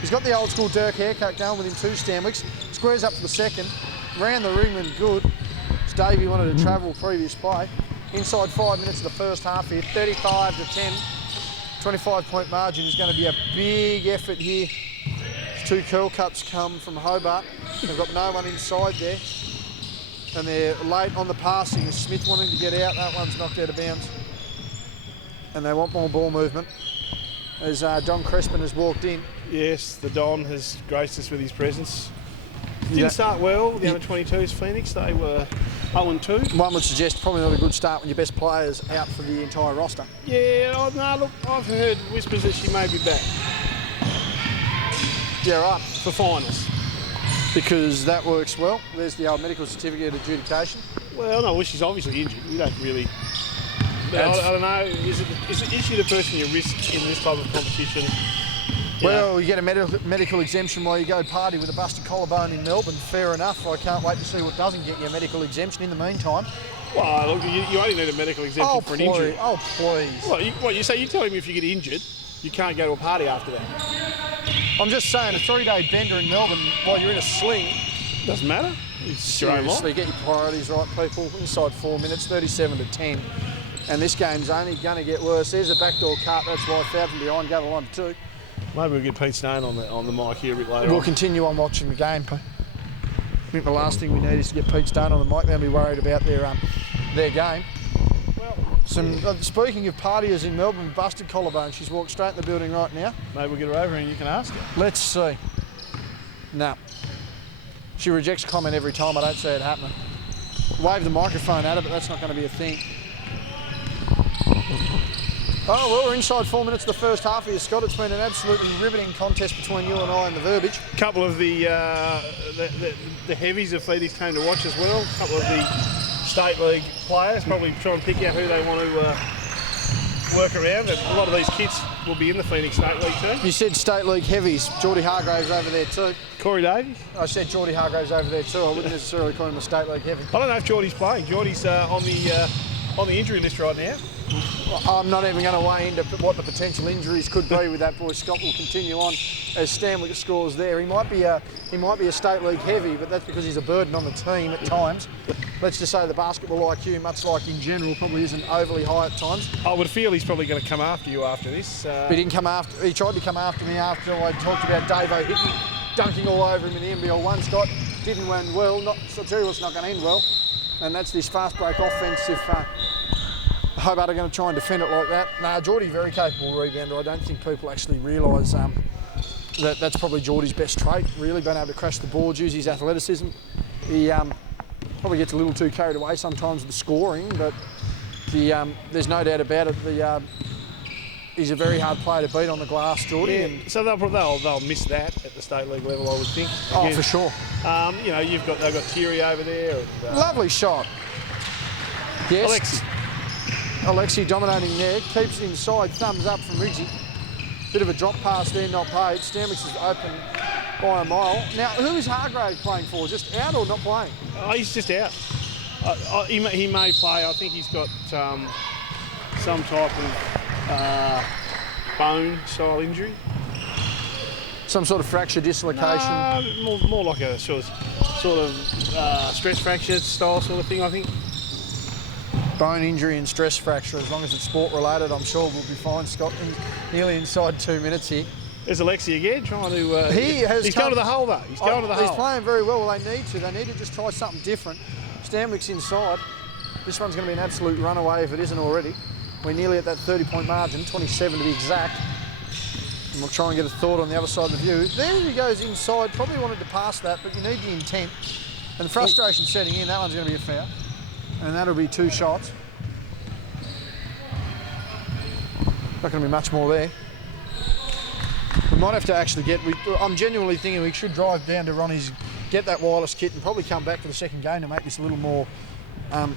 he's got the old school Dirk haircut going with him too, Stanwicks. Squares up for the second, ran the ring and good. Davey wanted to travel previous play. Inside 5 minutes of the first half here, 35-10. 25-point margin is going to be a big effort here. 2 curl cuts come from Hobart. They've got no one inside there. And they're late on the passing. Smith wanting to get out. That one's knocked out of bounds. And they want more ball movement as Don Crespin has walked in. Yes, the Don has graced us with his presence. Didn't start well, the under-22s Phoenix. They were 0-2. One would suggest probably not a good start when your best player's out for the entire roster. Yeah, no, look, I've heard whispers that she may be back Yeah, right. for finals. Because that works well. There's the old medical certificate adjudication. Well, no, she's obviously injured. We don't really... I don't know, is she the person you risk in this type of competition? Well, you get a medical exemption while you go party with a busted collarbone in Melbourne. Fair enough. I can't wait to see what doesn't get you a medical exemption in the meantime. Well, look, you only need a medical exemption for an injury. Oh, please. What, you say you tell him if you get injured, you can't go to a party after that? I'm just saying, a 3-day bender in Melbourne while you're in a sling. Doesn't matter. It's your own life. Seriously, get your priorities right, people. Inside 4 minutes, 37-10. And this game's only going to get worse. There's a backdoor cut. That's why foul from behind, go to line 2. Maybe we'll get Pete Stone on the mic here a bit later. We'll continue on watching the game, Pete. I think the last thing we need is to get Pete Stone on the mic. They'll be worried about their game. Well, speaking of partiers in Melbourne, busted collarbone. She's walked straight in the building right now. Maybe we'll get her over and you can ask her. Let's see. No. She rejects comment every time. I don't see it happening. Wave the microphone at her, but that's not going to be a thing. Oh, well, we're inside 4 minutes of the first half here, Scott. It's been an absolutely riveting contest between you and I and the verbiage. A couple of the heavies of Phoenix came to watch as well. A couple of the State League players probably try and pick out who they want to work around. A lot of these kids will be in the Phoenix State League team. You said State League heavies. Geordie Hargraves over there too. Corey Davies? I said Geordie Hargraves over there too. I wouldn't necessarily call him a State League heavy. I don't know if Geordie's playing. Geordie's on the injury list right now. I'm not even going to weigh into what the potential injuries could be with that boy. Scott will continue on as Stanwick scores there. He might be a State League heavy, but that's because he's a burden on the team at times. Let's just say the basketball IQ, much like in general, probably isn't overly high at times. I would feel he's probably going to come after you after this. He didn't come after. He tried to come after me after I talked about Davo hitting, dunking all over him in the NBL1. Scott didn't end well. I'll tell you what's not going to end well, and that's this fast break offence. If Hobart are going to try and defend it like that. Nah, Geordie, very capable rebounder. I don't think people actually realise that that's probably Geordie's best trait, really, being able to crash the boards, use his athleticism. He probably gets a little too carried away sometimes with the scoring, but there's no doubt about it. He's a very hard player to beat on the glass, Geordie. Yeah, and so they'll miss that at the State League level, I would think. Oh, for sure. They've got Thierry over there. Lovely shot. Yes. Alexi dominating there, keeps it inside, thumbs up from Riggsy. Bit of a drop pass there, not paid. Stanwicks is open by a mile. Now, who is Hargrave playing for? Just out or not playing? He's just out. He may play. I think he's got some type of bone-style injury. Some sort of fracture, dislocation? More like a sort of stress fracture style sort of thing, I think. Bone injury and stress fracture, as long as it's sport related, I'm sure we'll be fine. Scott, nearly inside 2 minutes here. There's Alexi again, trying to... he's going to the hole, though. He's going to the hole. He's playing very well. They need to. They need to just try something different. Stanwick's inside. This one's going to be an absolute runaway if it isn't already. We're nearly at that 30-point margin, 27 to be exact. And we'll try and get a thought on the other side of the view. There he goes inside, probably wanted to pass that, but you need the intent. And the frustration setting in, that one's going to be a foul. And that'll be 2 shots. Not going to be much more there. We might have to actually I'm genuinely thinking we should drive down to Ronnie's, get that wireless kit and probably come back for the second game to make this a little more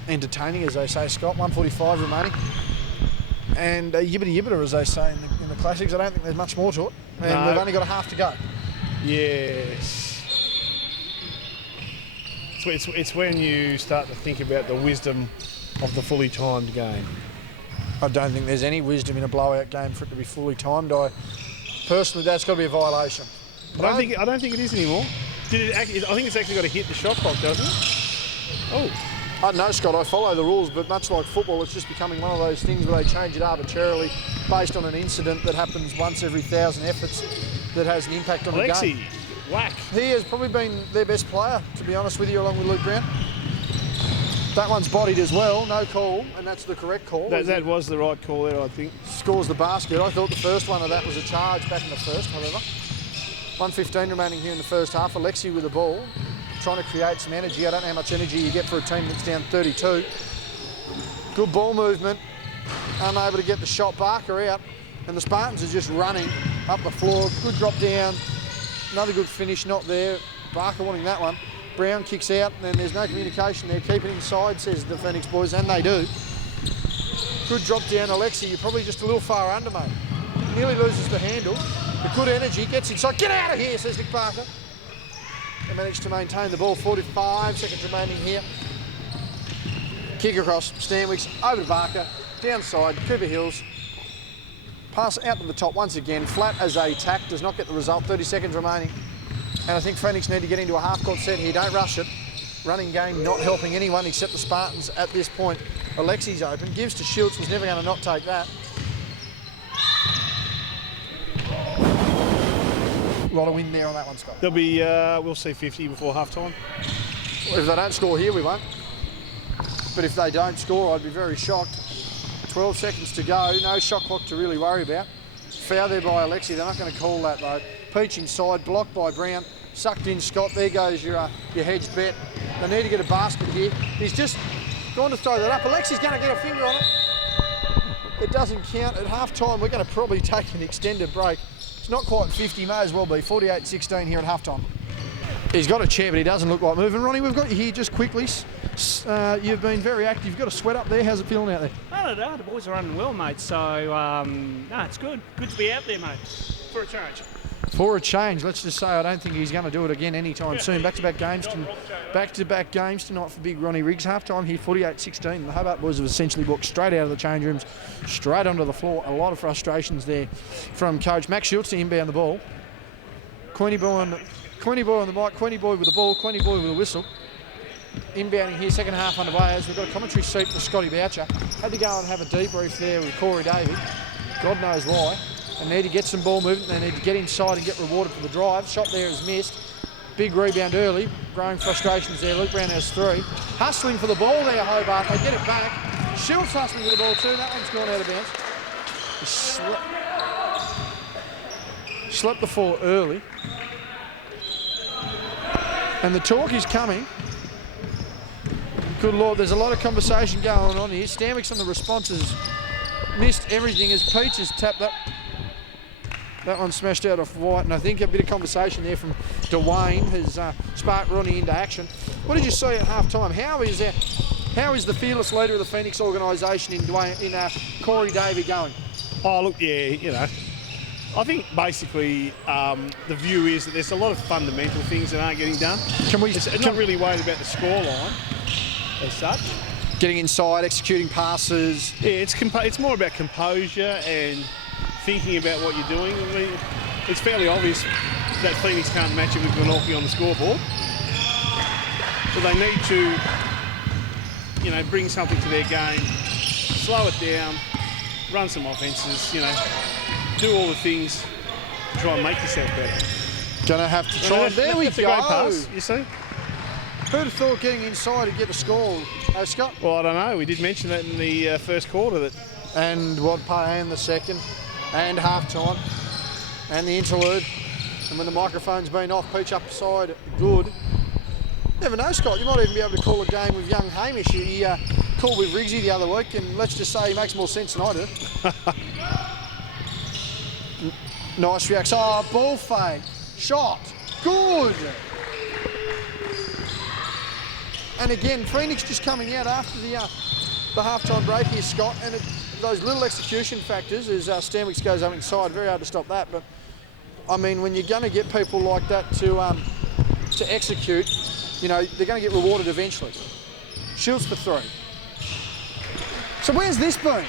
entertaining, as they say, Scott. 1:45 remaining. And yibbity yibbiter, as they say in the classics. I don't think there's much more to it. And we've only got a half to go. Yes. It's when you start to think about the wisdom of the fully timed game. I don't think there's any wisdom in a blowout game for it to be fully timed. Personally, that's got to be a violation. I don't think it is anymore. I think it's actually got to hit the shot clock, doesn't it? Oh. I don't know, Scott. I follow the rules, but much like football, it's just becoming one of those things where they change it arbitrarily based on an incident that happens once every 1,000 efforts that has an impact on the game. Whack. He has probably been their best player, to be honest with you, along with Luke Brown. That one's bodied as well, no call, and that's the correct call. That was the right call there, I think. Scores the basket. I thought the first one of that was a charge back in the first, however. 1:15 remaining here in the first half. Alexi with the ball, trying to create some energy. I don't know how much energy you get for a team that's down 32. Good ball movement. Unable to get the shot. Barker out, and the Spartans are just running up the floor. Good drop down. Another good finish, not there. Barker wanting that one. Brown kicks out, and there's no communication there. Keep it inside, says the Phoenix boys, and they do. Good drop down, Alexi. You're probably just a little far under, mate. Nearly loses the handle. The good energy gets inside. Get out of here, says Nick Barker. They managed to maintain the ball. 45 seconds remaining here. Kick across, Stanwicks over to Barker. Downside, Cooper Hills. Pass out to the top once again. Flat as a tack, does not get the result. 30 seconds remaining. And I think Phoenix need to get into a half-court set here. Don't rush it. Running game not helping anyone except the Spartans at this point. Alexi's open. Gives to Schultz. Was never going to not take that. A lot of wind there on that one, Scott. There'll be, we'll see 50 before half-time. Well, if they don't score here, we won't. But if they don't score, I'd be very shocked. 12 seconds to go. No shot clock to really worry about. Foul there by Alexi. They're not going to call that, though. Peach inside, blocked by Brown. Sucked in Scott. There goes your hedged bet. They need to get a basket here. He's just gone to throw that up. Alexi's going to get a finger on it. It doesn't count. At half-time, we're going to probably take an extended break. It's not quite 50, may as well be. 48-16 here at half-time. He's got a chair, but he doesn't look like moving. Ronnie, we've got you here just quickly. You've been very active. You've got a sweat up there. How's it feeling out there? I don't know. The boys are running well, mate. So, no, it's good. Good to be out there, mate, for a change. For a change, let's just say I don't think he's going to do it again anytime soon. Back-to-back games tonight for Big Ronnie Riggs. Half-time here, 48-16. The Hobart boys have essentially walked straight out of the change rooms, straight onto the floor. A lot of frustrations there from coach. Max Schultz to inbound the ball. Queenie Boy on the mic. Queenie Boy with the ball. Queenie Boy with a whistle. Inbounding here, second half underway as we've got a commentary seat for Scotty Boucher. Had to go and have a debrief there with Corey Davey. God knows why. They need to get some ball movement. They need to get inside and get rewarded for the drive. Shot there is missed. Big rebound early. Growing frustrations there. Luke Brown has 3. Hustling for the ball there, Hobart. They get it back. Schultz hustling for the ball too. That one's gone out of bounds. He slept the fall early. And the talk is coming. Good Lord, there's a lot of conversation going on here. Stanwicks on the responses missed everything as Peach has tapped that. That one smashed out off White, and I think a bit of conversation there from Dwayne has sparked Ronnie into action. What did you see at half-time? How is the fearless leader of the Phoenix organisation in Corey Davey going? Oh, look, yeah, you know, I think basically the view is that there's a lot of fundamental things that aren't getting done. It's not really worried about the scoreline as such. Getting inside, executing passes. Yeah, it's more about composure and thinking about what you're doing. I mean, it's fairly obvious that Phoenix can't match it with Glenorchy on the scoreboard. So they need to, you know, bring something to their game, slow it down, run some offences, you know, do all the things to try and make yourself better. Gonna have to try. There we go. A great pass, you see. Who'd have thought getting inside to get the score, Scott? Well, I don't know. We did mention that in the first quarter that And and the second, and half time, and the interlude. And when the microphone's been off, Peach upside, good. Never know, Scott, you might even be able to call a game with young Hamish. He called with Riggsy the other week, and let's just say he makes more sense than I do. Nice reaction. Oh, ball fake. Shot. Good. And again, Phoenix just coming out after the half-time break here, Scott, and those little execution factors as Stanwicks goes up inside, very hard to stop that, but I mean, when you're going to get people like that to execute, you know, they're going to get rewarded eventually. Shields for 3. So where's this been?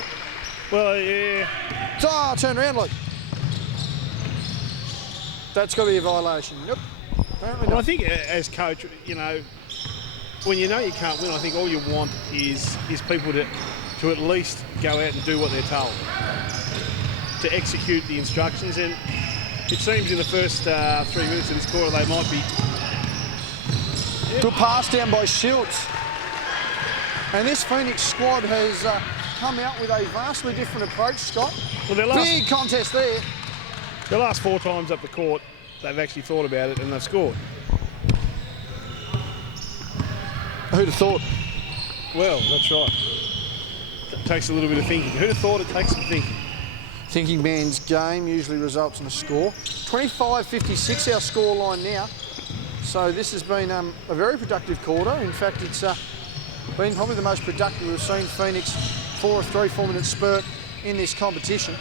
Well, yeah. Oh, turn around, look. That's got to be a violation. Nope. Apparently not. Well, I think as coach, you know, when you know you can't win, I think all you want is people to at least go out and do what they're told, to execute the instructions. And it seems in the first 3 minutes of this quarter they might be. Good pass down by Schultz. And this Phoenix squad has come out with a vastly different approach, Scott. Well, big contest there. The last 4 times up the court, they've actually thought about it and they've scored. Who'd have thought? Well, that's right. It takes a little bit of thinking. Who'd have thought it takes some thinking? Thinking man's game usually results in a score. 25-56 our score line now. So this has been a very productive quarter. In fact, it's been probably the most productive we've seen Phoenix for a 3-4 minute spurt in this competition.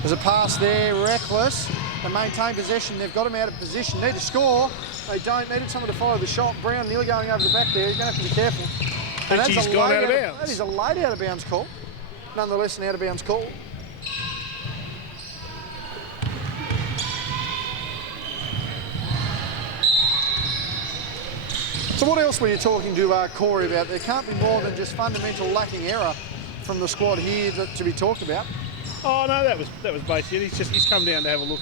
There's a pass there, reckless. They maintain possession. They've got him out of position. Need to score. They don't. Needed someone to follow the shot. Brown nearly going over the back there. You're going to have to be careful. And he's gone out of bounds. That is a late out of bounds call. Nonetheless, an out of bounds call. So what else were you talking to Corey about? There can't be more than just fundamental lacking error from the squad here to be talked about. Oh no, that was basically it. He's come down to have a look.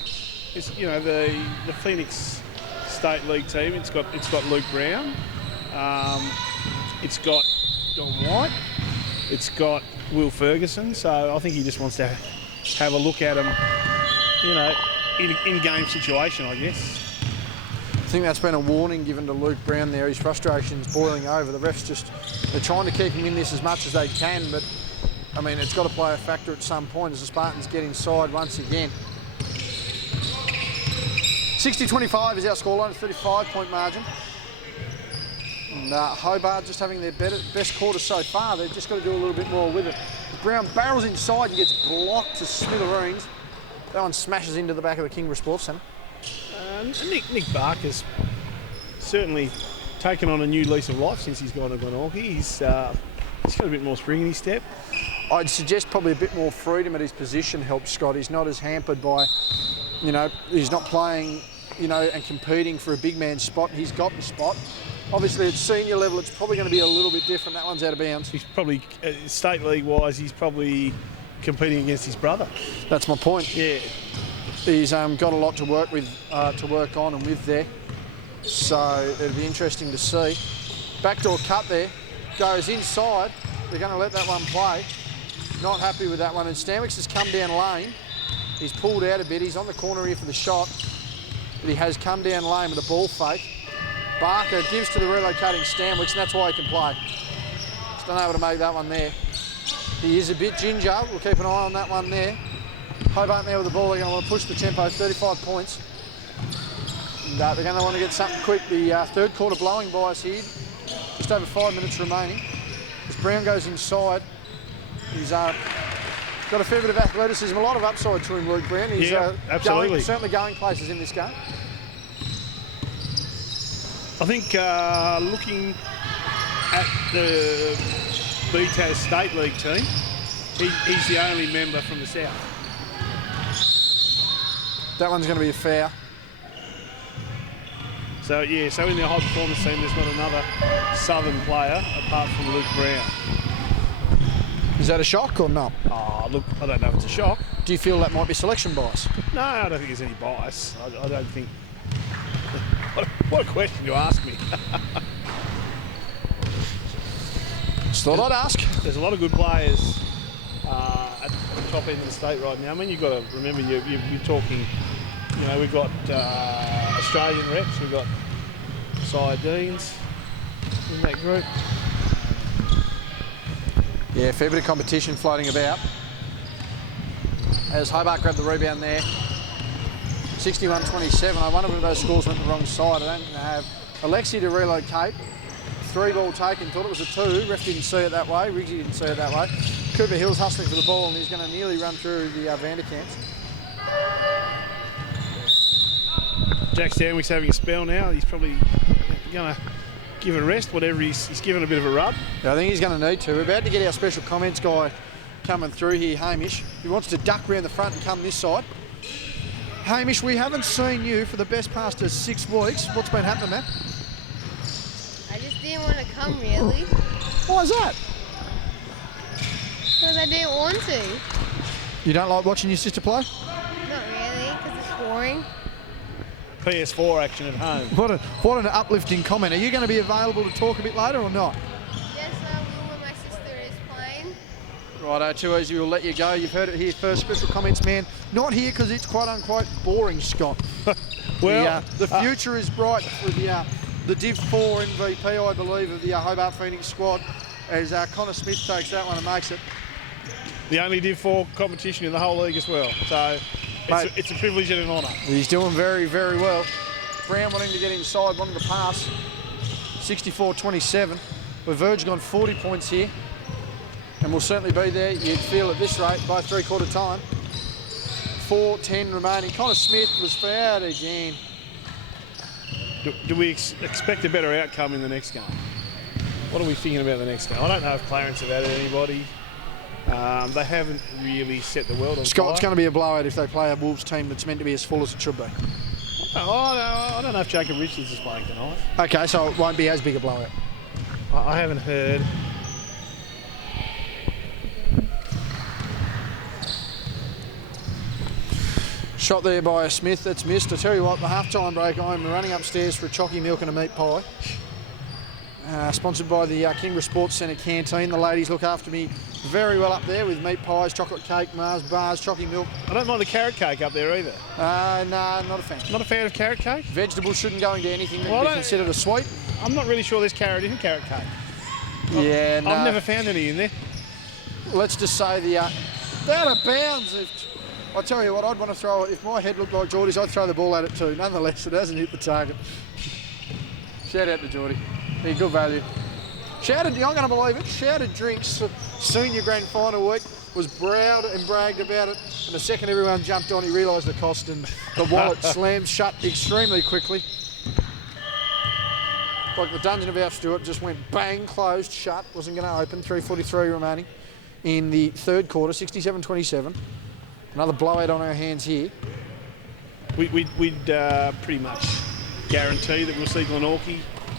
It's, you know, the Phoenix State League team. It's got Luke Brown. It's got Don White. It's got Will Ferguson. So I think he just wants to have a look at him, you know, in game situation, I guess. I think that's been a warning given to Luke Brown there. His frustration's boiling over. The refs they're trying to keep him in this as much as they can, but I mean, it's got to play a factor at some point as the Spartans get inside once again. 60-25 is our scoreline, a 35-point margin. And Hobart just having their best quarter so far. They've just got to do a little bit more with it. Brown barrels inside and gets blocked to smithereens. That one smashes into the back of the Kingborough Sports Centre. Nick Barker's certainly taken on a new lease of life since he's gone to Glenorchy. He's got a bit more spring in his step. I'd suggest probably a bit more freedom at his position helps Scott. He's not as hampered by, you know, he's not playing, you know, and competing for a big man spot. He's got the spot. Obviously at senior level it's probably going to be a little bit different. That one's out of bounds. He's probably, state league wise, he's probably competing against his brother. That's my point. Yeah. He's got a lot to work with, to work on and with there. So it'll be interesting to see. Backdoor cut there, goes inside. They're going to let that one play. Not happy with that one. And Stanwicks has come down lane. He's pulled out a bit. He's on the corner here for the shot. But he has come down lane with a ball fake. Barker gives to the relocating Stanwicks, and that's why he can play. Just don't know able to make that one there. He is a bit ginger. We'll keep an eye on that one there. Hobart there with the ball. They're going to want to push the tempo. 35 points. And they're going to want to get something quick. The third quarter blowing by us here. Just over 5 minutes remaining. As Brown goes inside, he's got a fair bit of athleticism, a lot of upside to him, Luke Brown. He's absolutely. Certainly going places in this game. I think looking at the BTAS State League team, he's the only member from the south. That one's going to be a foul. So yeah, so in the high performance team there's not another southern player apart from Luke Brown. Is that a shock or not? Oh, look, I don't know if it's a shock. Do you feel that might be selection bias? No, I don't think there's any bias. I don't think... What a question to ask me. Just thought I'd ask. There's a lot of good players at the top end of the state right now. I mean, you've got to remember, you're talking, you know, we've got Australian reps, we've got Sardines in that group. Yeah, fair bit of competition floating about. As Hobart grabbed the rebound there. 61-27. I wonder if those scores went the wrong side. I don't think they have. Alexi to relocate. 3 ball taken. Thought it was a 2. Ref didn't see it that way. Riggsy didn't see it that way. Cooper Hill's hustling for the ball and he's going to nearly run through the Vanderkamps. Jack Stanwick's having a spell now. He's probably going to give a rest, whatever he's given a bit of a rub. Yeah, I think he's going to need to. We're about to get our special comments guy coming through here, Hamish. He wants to duck round the front and come this side. Hamish, we haven't seen you for the best part of 6 weeks. What's been happening, man? I just didn't want to come, really. Why is that? Because I didn't want to. You don't like watching your sister play? Not really, because it's boring. PS4 action at home. What an uplifting comment. Are you going to be available to talk a bit later or not? Yes, I will when my sister is playing. Righto, too easy, we'll let you go. You've heard it here first. Special comments, man. Not here because it's quote-unquote boring, Scott. Well, the future is bright for the Div 4 MVP, I believe, of the Hobart Phoenix squad, as Connor Smith takes that one and makes it. the only Div 4 competition in the whole league as well. So it's a privilege and an honour. He's doing very, very well. Brown wanting to get inside, wanting to pass. 64-27. We've Verge on 40 points here. And we'll certainly be there, you'd feel at this rate, by 3/4 time. 4:10 remaining. Connor Smith was fouled again. Do we expect a better outcome in the next game? What are we thinking about the next game? I don't know if Clarence have added anybody. They haven't really set the world on Scott, it's fire. going to be a blowout if they play a Wolves team that's meant to be as full as it should be. I don't know if Jacob Richards is playing tonight. Okay, so it won't be as big a blowout. I haven't heard. Shot there by Smith, that's missed. I tell you what, the half-time break, I'm running upstairs for a chocky milk and a meat pie. Sponsored by the Kingborough Sports Centre canteen. The ladies look after me very well up there with meat pies, chocolate cake, Mars bars, chocky milk. I don't mind the carrot cake up there either. No, not a fan. Not a fan of carrot cake? Vegetables shouldn't go into anything that Well, would be considered a sweet. I'm not really sure there's carrot in carrot cake. Yeah, no. I've never found any in there. Let's just say they're out of bounds. I tell you what, I'd want to throw it. If my head looked like Geordie's, I'd throw the ball at it too. Nonetheless, it hasn't hit the target. Shout out to Geordie. Yeah, good value. Shouted, you're not going to believe it, Shouted Drinks senior grand final week was browed and bragged about it, and the second everyone jumped on, he realised the cost and the wallet slammed shut extremely quickly. Like the dungeon of Alf Stewart, just went bang, closed, shut, wasn't going to open. 3:43 remaining in the third quarter, 67-27. Another blowout on our hands here. We'd pretty much guarantee that we'll see Glenorchy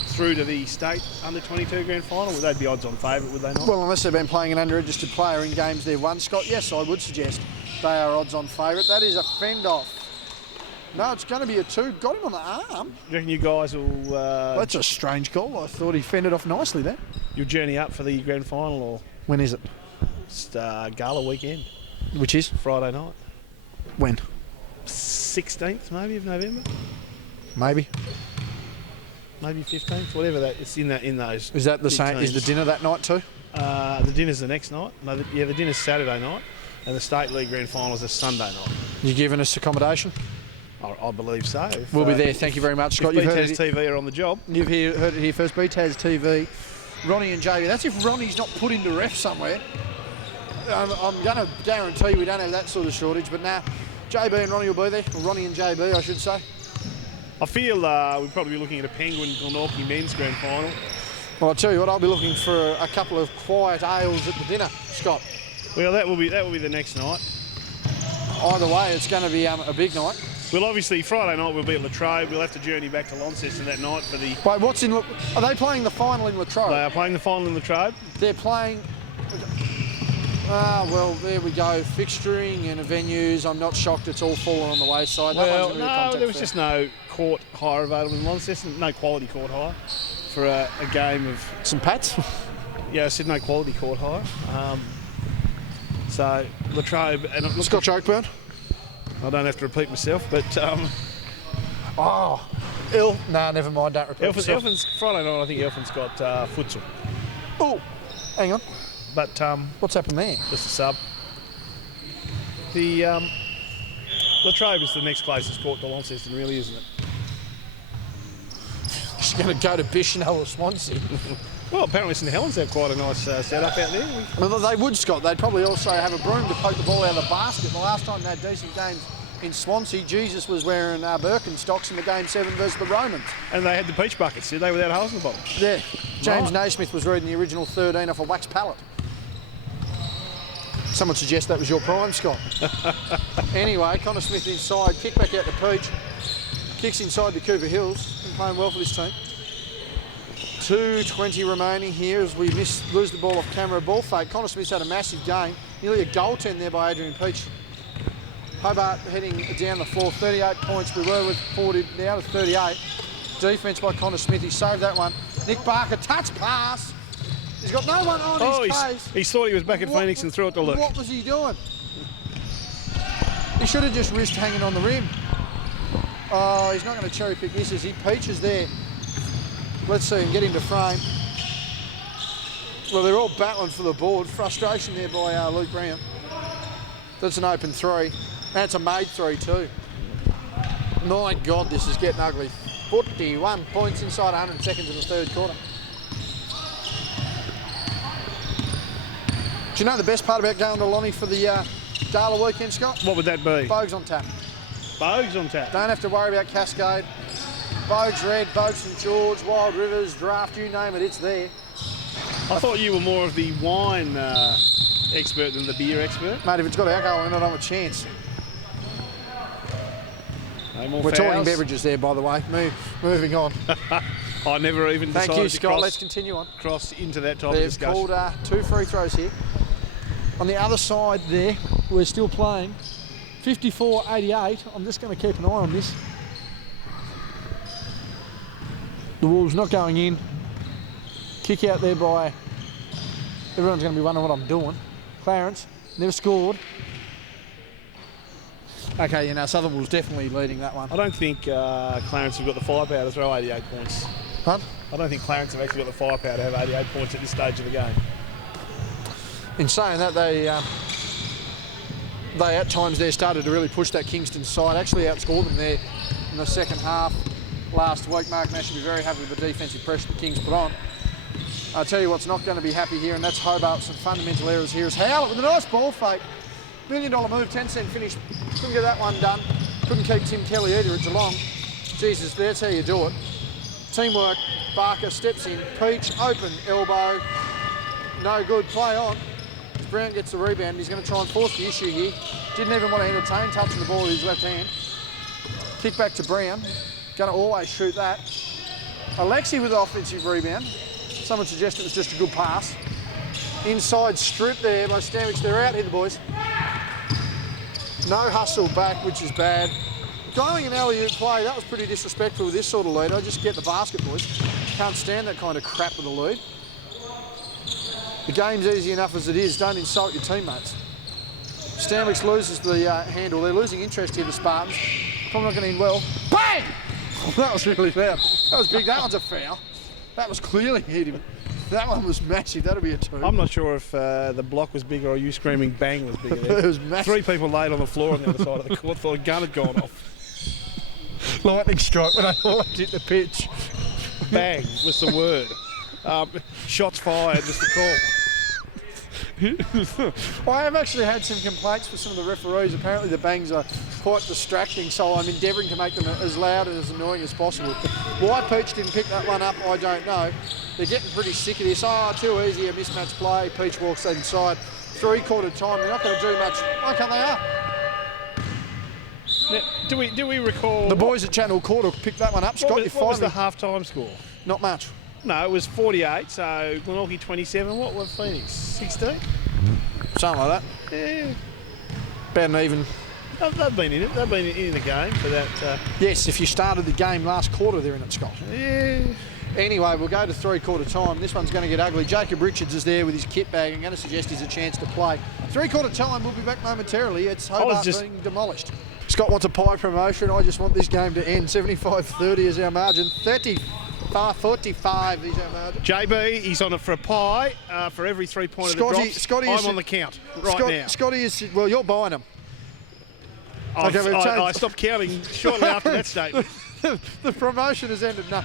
through to the state under-22 grand final. Well, they'd be odds-on favourite, would they not? Well, unless they've been playing an unregistered player in games they've won, Scott, yes, I would suggest they are odds-on favourite. That is a fend-off. No, it's going to be a 2. Got him on the arm. Do you reckon you guys will... That's a strange call. I thought he fended off nicely there. You'll journey up for the grand final, or When is it? it's gala weekend, Which is? Friday night. When? 16th, maybe, of November? Maybe. Maybe 15th, whatever that. It's in those. Is that the big same? Is the teams. dinner that night too? The dinner's the next night. No, the dinner's Saturday night, and the State League Grand Final's a Sunday night. You giving us accommodation? I believe so. If, We'll be there. Thank you very much, Scott. If You've heard BTS it, TV are on the job. you've heard it here first. BTAS TV, Ronnie and JB. That's if Ronnie's not put into ref somewhere. I'm going to guarantee we don't have that sort of shortage, but now JB and Ronnie will be there. Or Ronnie and JB, I should say. I feel we'll probably be looking at a Penguin Glenorchy men's grand final. Well, I'll tell you what, I'll be looking for a couple of quiet ales at the dinner, Scott. Well, that will be the next night. Either way, it's going to be a big night. Well, obviously Friday night we'll be at Latrobe. We'll have to journey back to Launceston that night for the. Wait, what's in? Are they playing the final in Latrobe? They are playing the final in Latrobe. They're playing. Well, there we go. Fixturing and venues. I'm not shocked it's all fallen on the wayside. That Well, one's gonna be a no, contact there was fair. just no court hire available in Launceston. No quality court hire for a game of. Some pats. Yeah, I said no quality court hire. So Latrobe, and it looks Scotch Oakburn. I don't have to repeat myself, but Oh, nah, never mind. Don't repeat yourself. Elfin's Friday night. I think Elfin's got futsal, Oh, hang on. but What's happened there? just a sub. The Latrobe is the next closest court to Launceston, really, isn't it? She's going to go to Bicheno or Swansea. Well, apparently St Helens have quite a nice setup out there. Well, they would, Scott. They'd probably also have a broom to poke the ball out of the basket. The last time they had decent games in Swansea, Jesus was wearing Birkenstocks in the game 7 versus the Romans. And they had the peach buckets, did they, without holes in the bottom? Yeah. James Right. Naismith was reading the original 13 off a wax pallet. Someone suggests that was your prime, Scott. Anyway, Connor Smith inside, kick back out to Peach. Kicks inside to Cooper Hills. Been playing well for this team. 2:20 remaining here as we lose the ball off camera. Ball fake. Connor Smith's had a massive game. Nearly a goaltend there by Adrian Peach. Hobart heading down the floor. 38 points. We were with 40, now to 38. Defence by Connor Smith. He saved that one. Nick Barker, touch pass. He's got no one on his case. He thought he was back at Phoenix and threw it to Luke. What was he doing? He should have just risked hanging on the rim. Oh, he's not going to cherry pick this as he peaches there. Let's see him get into frame. Well, they're all battling for the board. Frustration there by Luke Brown. That's an open 3. And it's a made 3 too. My God, this is getting ugly. 41 points inside 100 seconds in the third quarter. Do you know the best part about going to Lonnie for the Gala weekend, Scott? What would that be? Bogues on tap. Bogues on tap. Don't have to worry about Cascade. Bogues Red, Bogues St George, Wild Rivers, Draft, you name it, it's there. I thought you were more of the wine expert than the beer expert. Mate, if it's got alcohol in it, I don't have a chance. No more We're fouls. talking beverages there, by the way. Moving on. I never even Thank decided you, to Scott. Let's continue on. cross into that type of They've discussion. called 2 free throws here. On the other side there, we're still playing 54-88. I'm just going to keep an eye on this. The Wolves not going in. Kick out there by... Everyone's going to be wondering what I'm doing. Clarence, never scored. Okay, you know, Southern Wolves definitely leading that one. I don't think Clarence have got the firepower to throw 88 points. Huh? I don't think Clarence have actually got the firepower to have 88 points at this stage of the game. In saying that, they at times there started to really push that Kingston side. Actually outscored them there in the second half last week. Mark Nash will be very happy with the defensive pressure the Kings put on. I'll tell you what's not going to be happy here, and that's Hobart. Some fundamental errors here. Is Howlett with a nice ball fake. $1 million move, 10-cent finish. Couldn't get that one done. Couldn't keep Tim Kelly either at Geelong. Jesus, that's how you do it. Teamwork. Barker steps in. Peach, open, elbow. No good. Play on. Brown gets the rebound. He's going to try and force the issue here. Didn't even want to entertain touching the ball with his left hand. Kick back to Brown. Going to always shoot that. Alexi with the offensive rebound. Someone suggested it was just a good pass. Inside strip there by Stanwich. They're out here, the boys. No hustle back, which is bad. Going an alley-oop play, that was pretty disrespectful with this sort of lead. I just get the basket, boys. Can't stand that kind of crap with the lead. The game's easy enough as it is. Don't insult your teammates. Stanwich loses the handle. They're losing interest here, the Spartans. Probably not going to end well. Bang! Oh, that was really loud. That was big. That one's a foul. That was clearly hit him. That one was massive. That'll be a 2. I'm not sure if the block was bigger or you screaming bang was bigger there. It was massive. 3 people laid on the floor on the other side of the court. Thought a gun had gone off. Lightning strike when they all hit the pitch. Bang was the word. Shots fired was the call. I have actually had some complaints for some of the referees. Apparently the bangs are quite distracting, so I'm endeavouring to make them as loud and as annoying as possible. Why Peach didn't pick that one up, I don't know. They're getting pretty sick of this. Oh, too easy, a mismatch play. Peach walks inside. 3/4 time, they're not going to do much. Why can't they up? Now, do we recall... The boys at Channel Quarter picked that one up. Scott, you what was the finally... half-time score? Not much. No, it was 48, so Glenorchy 27. What was Phoenix? 16? Something like that. Yeah. About an even. They've been in it. They've been in the game for that. Yes, if you started the game last quarter, they're in it, Scott. Yeah. Anyway, we'll go to three-quarter time. This one's going to get ugly. Jacob Richards is there with his kit bag. I'm going to suggest he's a chance to play. Three-quarter time, we'll be back momentarily. It's Hobart being demolished. Scott wants a pie promotion. I just want this game to end. 75-30 is our margin. 45 is our margin. JB, he's on it for a pie for every 3 points that drops. Scotty I'm on the count now. Scotty is, well, you're buying them. I stopped counting shortly after that statement. The promotion has ended. No.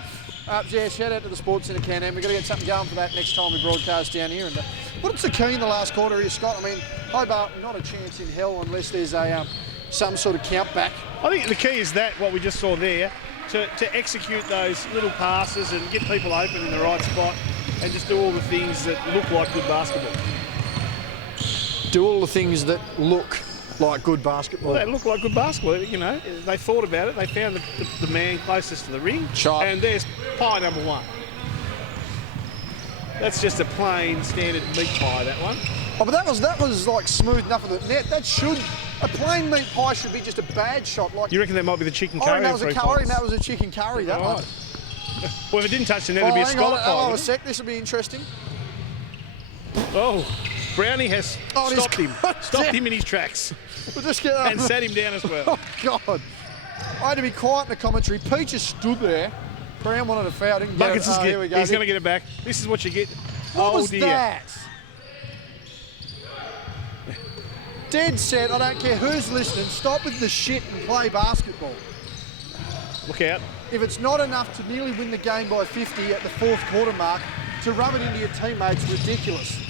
Yeah, shout out to the Sports Centre Can-Am. We've got to get something going for that next time we broadcast down here. And what's the key in the last quarter here, Scott? I mean, Hobart, not a chance in hell unless there's a some sort of count back. I think the key is that, what we just saw there, to execute those little passes and get people open in the right spot and just do all the things that look like good basketball. Do all the things that look like good basketball. Well, they look like good basketball, you know. They thought about it. They found the man closest to the ring. Shot. And there's pie number one. That's just a plain standard meat pie, that one. Oh, but that was like smooth enough of the net. A plain meat pie should be just a bad shot. Like you reckon that might be the chicken curry? That was a curry. That was a chicken curry. That one. Well, if it didn't touch the net, it'd be a scallop pie. Hold on a sec. This will be interesting. Oh, Brownie has stopped him in his tracks. We'll just get and sat him down as well. Oh God! I had to be quiet in the commentary. Peach just stood there. Brown wanted a foul. Didn't get it. Here we go. He's going to get it back. This is what you get. What was dear. that? Dead set. I don't care who's listening. Stop with the shit and play basketball. Look out. If it's not enough to nearly win the game by 50 at the fourth quarter mark, to rub it into your teammates, ridiculous.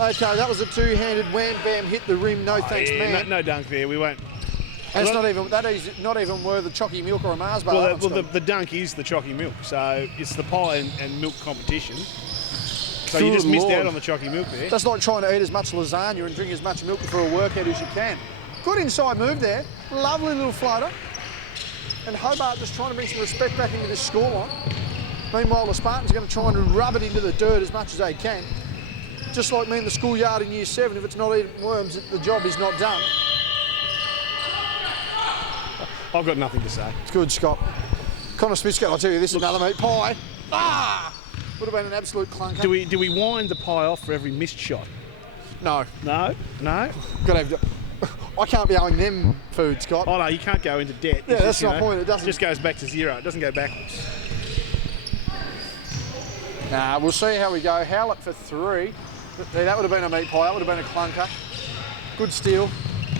Okay, that was a two-handed wham bam hit the rim. No thanks, man. No dunk there. We won't. And that is not even worth a chalky milk or a Mars bar. Well, the dunk is the chalky milk, so it's the pie and milk competition. So you just missed out on the chalky milk there. That's like trying to eat as much lasagna and drink as much milk for a workout as you can. Good inside move there. Lovely little floater. And Hobart just trying to bring some respect back into this scoreline. Meanwhile, the Spartans are going to try and rub it into the dirt as much as they can. Just like me in the schoolyard in Year 7, if it's not eating worms, the job is not done. I've got nothing to say. It's good, Scott. Connor Smith's got, I'll tell you, this is another meat pie. Would have been an absolute clunker. Do we wind the pie off for every missed shot? No. No? Gotta have, I can't be owing them food, Scott. Oh no, you can't go into debt. Yeah, that's my point. It doesn't. Just goes back to zero. It doesn't go backwards. Nah, we'll see how we go. Howlett for 3. That would have been a meat pie. That would have been a clunker. Good steal.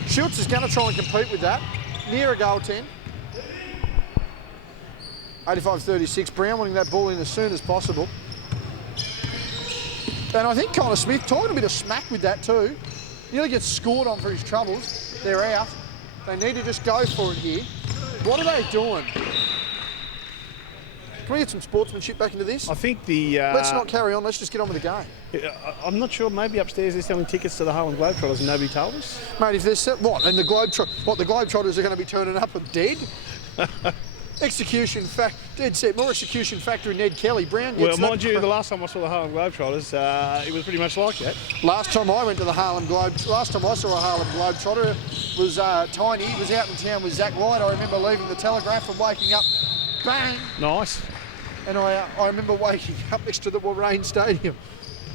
Schultz is going to try and compete with that. Near a goal 10. 85-36. Brown wanting that ball in as soon as possible. And I think Connor Smith talking a bit of smack with that too. Nearly gets scored on for his troubles. They're out. They need to just go for it here. What are they doing? Can we get some sportsmanship back into this? I think the... Let's not carry on. Let's just get on with the game. I'm not sure. Maybe upstairs they're selling tickets to the Harlem Globetrotters and nobody told us. Mate, if they're set... What? And the Globetrotters are going to be turning up and dead? Execution fact, dead set. More execution factor in Ned Kelly. Brown gets mind you, the last time I saw the Harlem Globetrotters, it was pretty much like that. Last time I saw a Harlem Globetrotter was Tiny. He was out in town with Zach White. I remember leaving the Telegraph and waking up, bang. Nice. And I remember waking up next to the Warrain Stadium.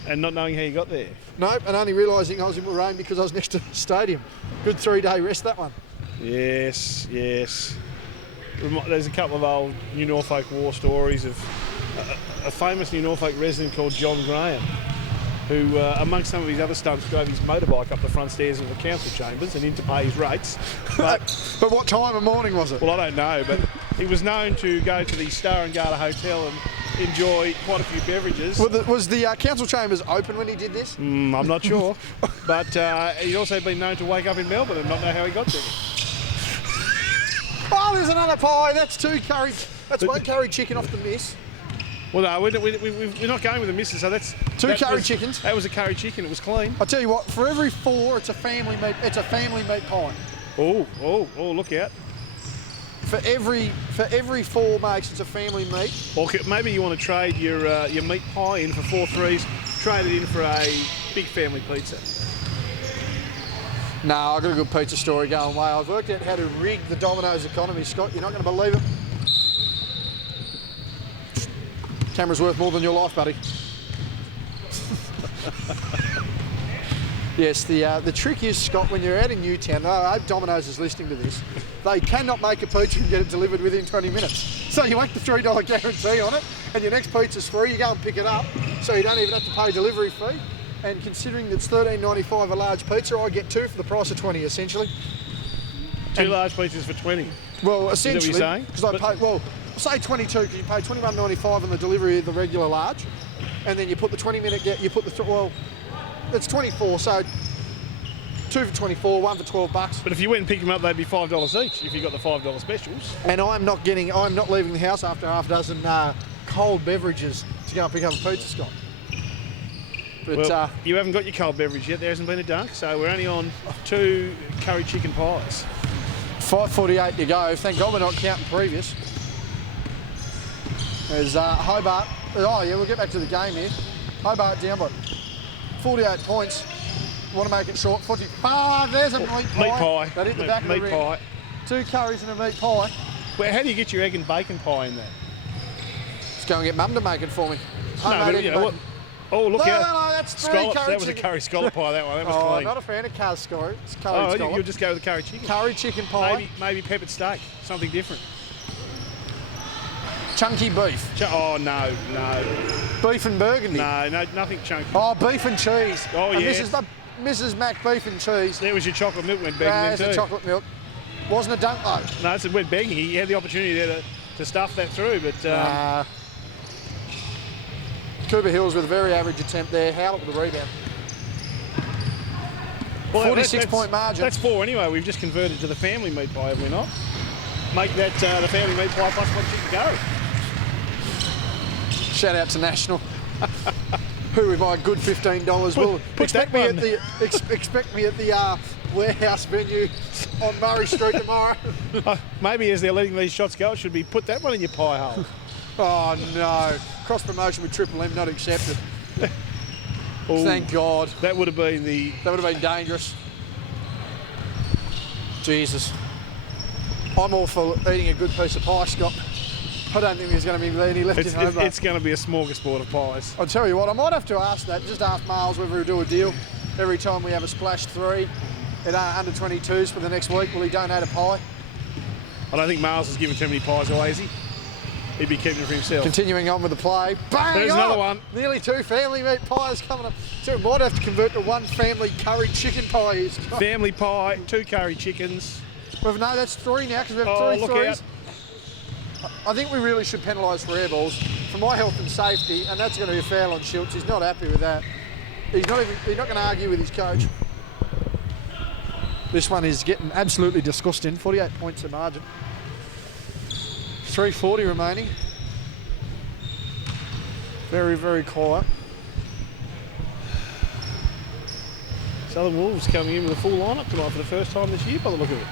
And not knowing how you got there. Nope, and only realising I was in Warrain because I was next to the stadium. Good 3-day rest, that one. Yes. There's a couple of old New Norfolk war stories of a famous New Norfolk resident called John Graham, who, amongst some of his other stunts, drove his motorbike up the front stairs of the council chambers and in to pay his rates. But what time of morning was it? Well, I don't know, but he was known to go to the Star and Garter Hotel and enjoy quite a few beverages. Was the council chambers open when he did this? I'm not sure. But he'd also been known to wake up in Melbourne and not know how he got there. Oh, there's another pie. That's 2 curry. That's 1 curry chicken off the miss. Well, no, we're not going with the misses, so that's... 2 curry chickens. That was a curry chicken. It was clean. I'll tell you what, for every 4, it's a family meat. It's a family meat pie. Oh, look out. For every 4 makes, it's a family meat. Or maybe you want to trade your meat pie in for 4 threes, trade it in for a big family pizza. No, I've got a good pizza story going away. I've worked out how to rig the Domino's economy, Scott. You're not going to believe it. Camera's worth more than your life, buddy. Yes, the trick is, Scott, when you're out in Newtown, I hope Domino's is listening to this, they cannot make a pizza and get it delivered within 20 minutes. So you make the $3 guarantee on it, and your next pizza's free, you go and pick it up, so you don't even have to pay delivery fee. And considering it's $13.95 a large pizza, I get 2 for the price of 20, essentially. 2 large pizzas for 20. Well, essentially, is that what you're saying? because I pay, well, say 22, because you pay $21.95 on the delivery of the regular large, and then you put the 20-minute, you put the, well, it's 24, so 2 for 24, 1 for $12. But if you went and picked them up, they'd be $5 each if you got the $5 specials. And I'm not leaving the house after half a dozen cold beverages to go and pick up a pizza, Scott. But Well, you haven't got your cold beverage yet. There hasn't been a dunk, so we're only on 2 curry chicken pies. 5:48 to go. Thank God we're not counting previous. There's Hobart. Oh yeah, we'll get back to the game here. Hobart down by 48 points. Want to make it short. 45. There's a meat pie. Meat pie. That hit the back of the meat ring. pie. 2 curries and a meat pie. Well, how do you get your egg and bacon pie in there? Let's go and get Mum to make it for me. No, Homemade but egg you and know what? bacon. Oh, look out. No, that's 3 Scallop, curry that was a chicken. curry scallop pie, that one. That was Oh, clean. not a fan of curry scallop. It's curry Oh, scallop. you'll just go with the curry chicken. Curry chicken pie. Maybe peppered steak, something different. Chunky beef. Oh, no. Beef and burgundy. No, nothing chunky. Oh, beef and cheese. Oh, And yes. Mrs. Mac beef and cheese. There was your chocolate milk went begging There's then the too. chocolate milk. Wasn't a dunk though. No, it went begging. He had the opportunity there to stuff that through, but Cooper Hills with a very average attempt there. Howlett with the rebound. well, 46-point margin. That's 4 anyway. We've just converted to the family meat pie, have we not? Make that the family meat pie plus 1 chicken go. Shout out to National. Who with my good $15 will expect me at the warehouse venue on Murray Street tomorrow. Maybe as they're letting these shots go, it should be put that one in your pie hole. Oh no. Cross promotion with Triple M not accepted. Oh, Thank God. that would have been the... That would have been dangerous. Jesus. I'm all for eating a good piece of pie, Scott. I don't think there's going to be any left in Hobart. It's going to be a smorgasbord of pies. I'll tell you what, I might have to ask that. Just ask Miles whether he'll do a deal every time we have a splash 3 at under 22s for the next week. Will he donate a pie? I don't think Miles has given too many pies away, is he? He'd be keeping it for himself. Continuing on with the play. Bang! There's another one. Nearly 2 family meat pies coming up. So we might have to convert to 1 family curry chicken pie here, Scott. Family pie, 2 curry chickens. No, that's 3 now because we have Oh, 3 look threes. out. I think we really should penalise for air balls for my health and safety, and that's going to be a foul on Schultz. He's not happy with that. He's not going to argue with his coach. This one is getting absolutely disgusting. 48 points of margin. 3:40 remaining. Very, very quiet. Southern Wolves coming in with a full lineup tonight for the first time this year by the look of it.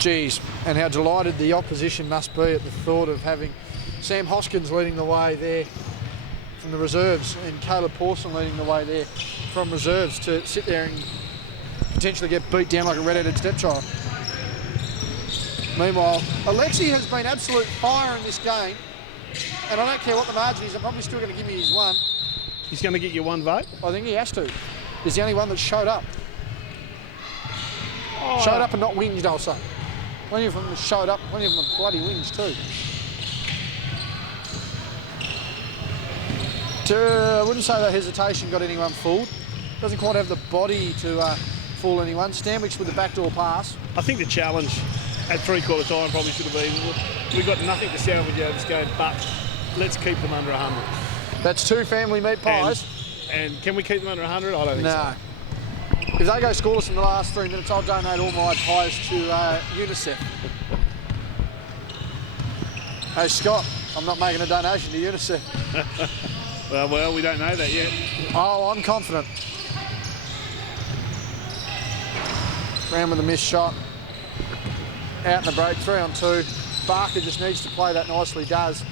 Geez, and how delighted the opposition must be at the thought of having Sam Hoskins leading the way there from the reserves and Caleb Pawson leading the way there from reserves to sit there and potentially get beat down like a red-headed stepchild. Meanwhile, Alexi has been absolute fire in this game, and I don't care what the margin is, I'm probably still going to give me his 1. He's going to get you 1 vote. I think he has to. He's the only one that showed up. Oh, Showed up and not whinged, I'll say. Plenty of them showed up, plenty of them bloody whinged too. I wouldn't say that hesitation got anyone fooled. Doesn't quite have the body to fool anyone. Stanwich with the backdoor pass. I think the challenge at 3/4 time probably should have been, look, we've got nothing to salvage out of this game, but let's keep them under 100. That's 2 family meat pies. And can we keep them under 100? I don't think No. so. If they go scoreless in the last 3 minutes, I'll donate all my pies to UNICEF. Hey Scott, I'm not making a donation to UNICEF. Well, we don't know that yet. Oh, I'm confident. Brown with a missed shot. Out in the break, 3 on 2. Barker just needs to play that nicely, does.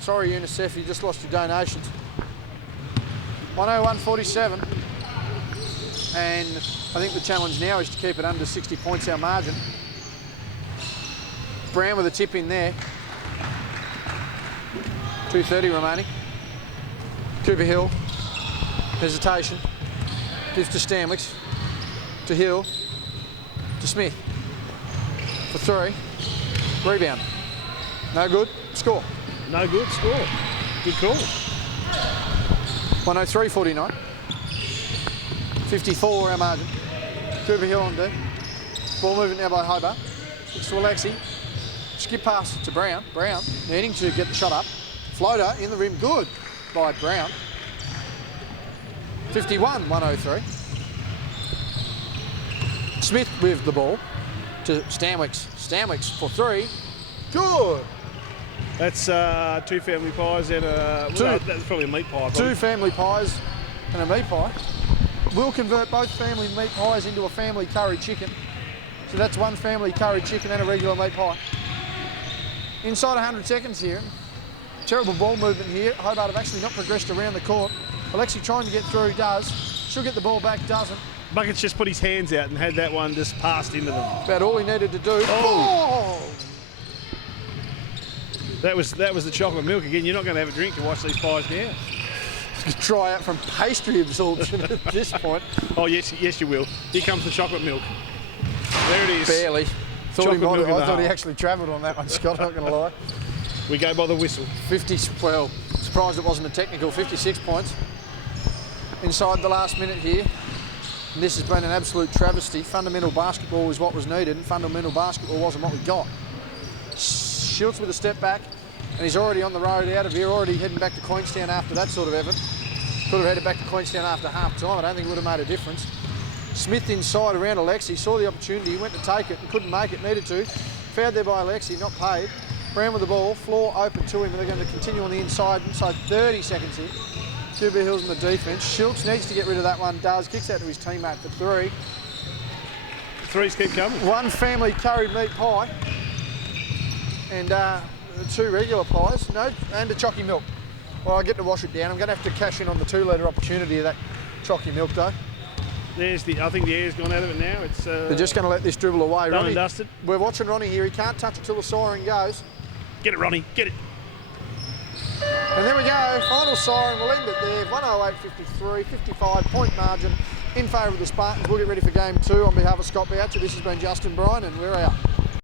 Sorry UNICEF, you just lost your donations. 101.47. And I think the challenge now is to keep it under 60 points our margin. Brown with a tip in there. 2:30 remaining. Cooper Hill, hesitation. Gives to Stanwicks, to Hill, to Smith. For 3. Rebound. No good. Score. No good. Score. Good call. 103.49. 54 our margin. Cooper Hill on D. Ball movement now by Hobart. It's to Alexi. Skip pass to Brown. Brown needing to get the shot up. Floater in the rim. Good by Brown. 51-103. Smith with the ball to Stanwicks. Stanwicks for 3. Good. That's 2 family pies and that's probably a meat pie. Probably. 2 family pies and a meat pie. We'll convert both family meat pies into a family curry chicken. So that's 1 family curry chicken and a regular meat pie. Inside 100 seconds here. Terrible ball movement here. Hobart have actually not progressed around the court. Alexi trying to get through, does. She'll get the ball back, doesn't. Buckets just put his hands out and had that one just passed into them. About all he needed to do. Oh. That was the chocolate milk again. You're not going to have a drink to watch these pies now. Try out from pastry absorption at this point. Oh yes you will. Here comes the chocolate milk. There it is. Barely. Thought he might have, I thought he half. actually travelled on that one, Scott, not going to lie. We go by the whistle. 50, well, surprised it wasn't a technical, 56 points. Inside the last minute here. And this has been an absolute travesty. Fundamental basketball is what was needed, and fundamental basketball wasn't what we got. Schultz with a step back, and he's already on the road out of here, already heading back to Queenstown after that sort of effort. Could have headed back to Queenstown after half time. I don't think it would have made a difference. Smith inside around Alexi, saw the opportunity, went to take it and couldn't make it, needed to. Fouled there by Alexi, not paid. Brown with the ball, floor open to him, and they're going to continue on the inside 30 seconds here. Cooper Hill's in the defence. Schultz needs to get rid of that one, does. Kicks out to his teammate for 3. Threes keep coming. 1 family curry meat pie. And 2 regular pies. No, and a chocky milk. Well, I get to wash it down. I'm going to have to cash in on the 2-litre opportunity of that chocky milk, though. I think the air's gone out of it now. It's They're just going to let this dribble away. done and dusted. We're watching Ronnie here. He can't touch it till the siren goes. Get it, Ronnie. Get it. And there we go. Final siren. We'll end it there. 108.53, 55-point margin in favour of the Spartans. We'll get ready for game 2. On behalf of Scott Boucher, this has been Justin Bryan, and we're out.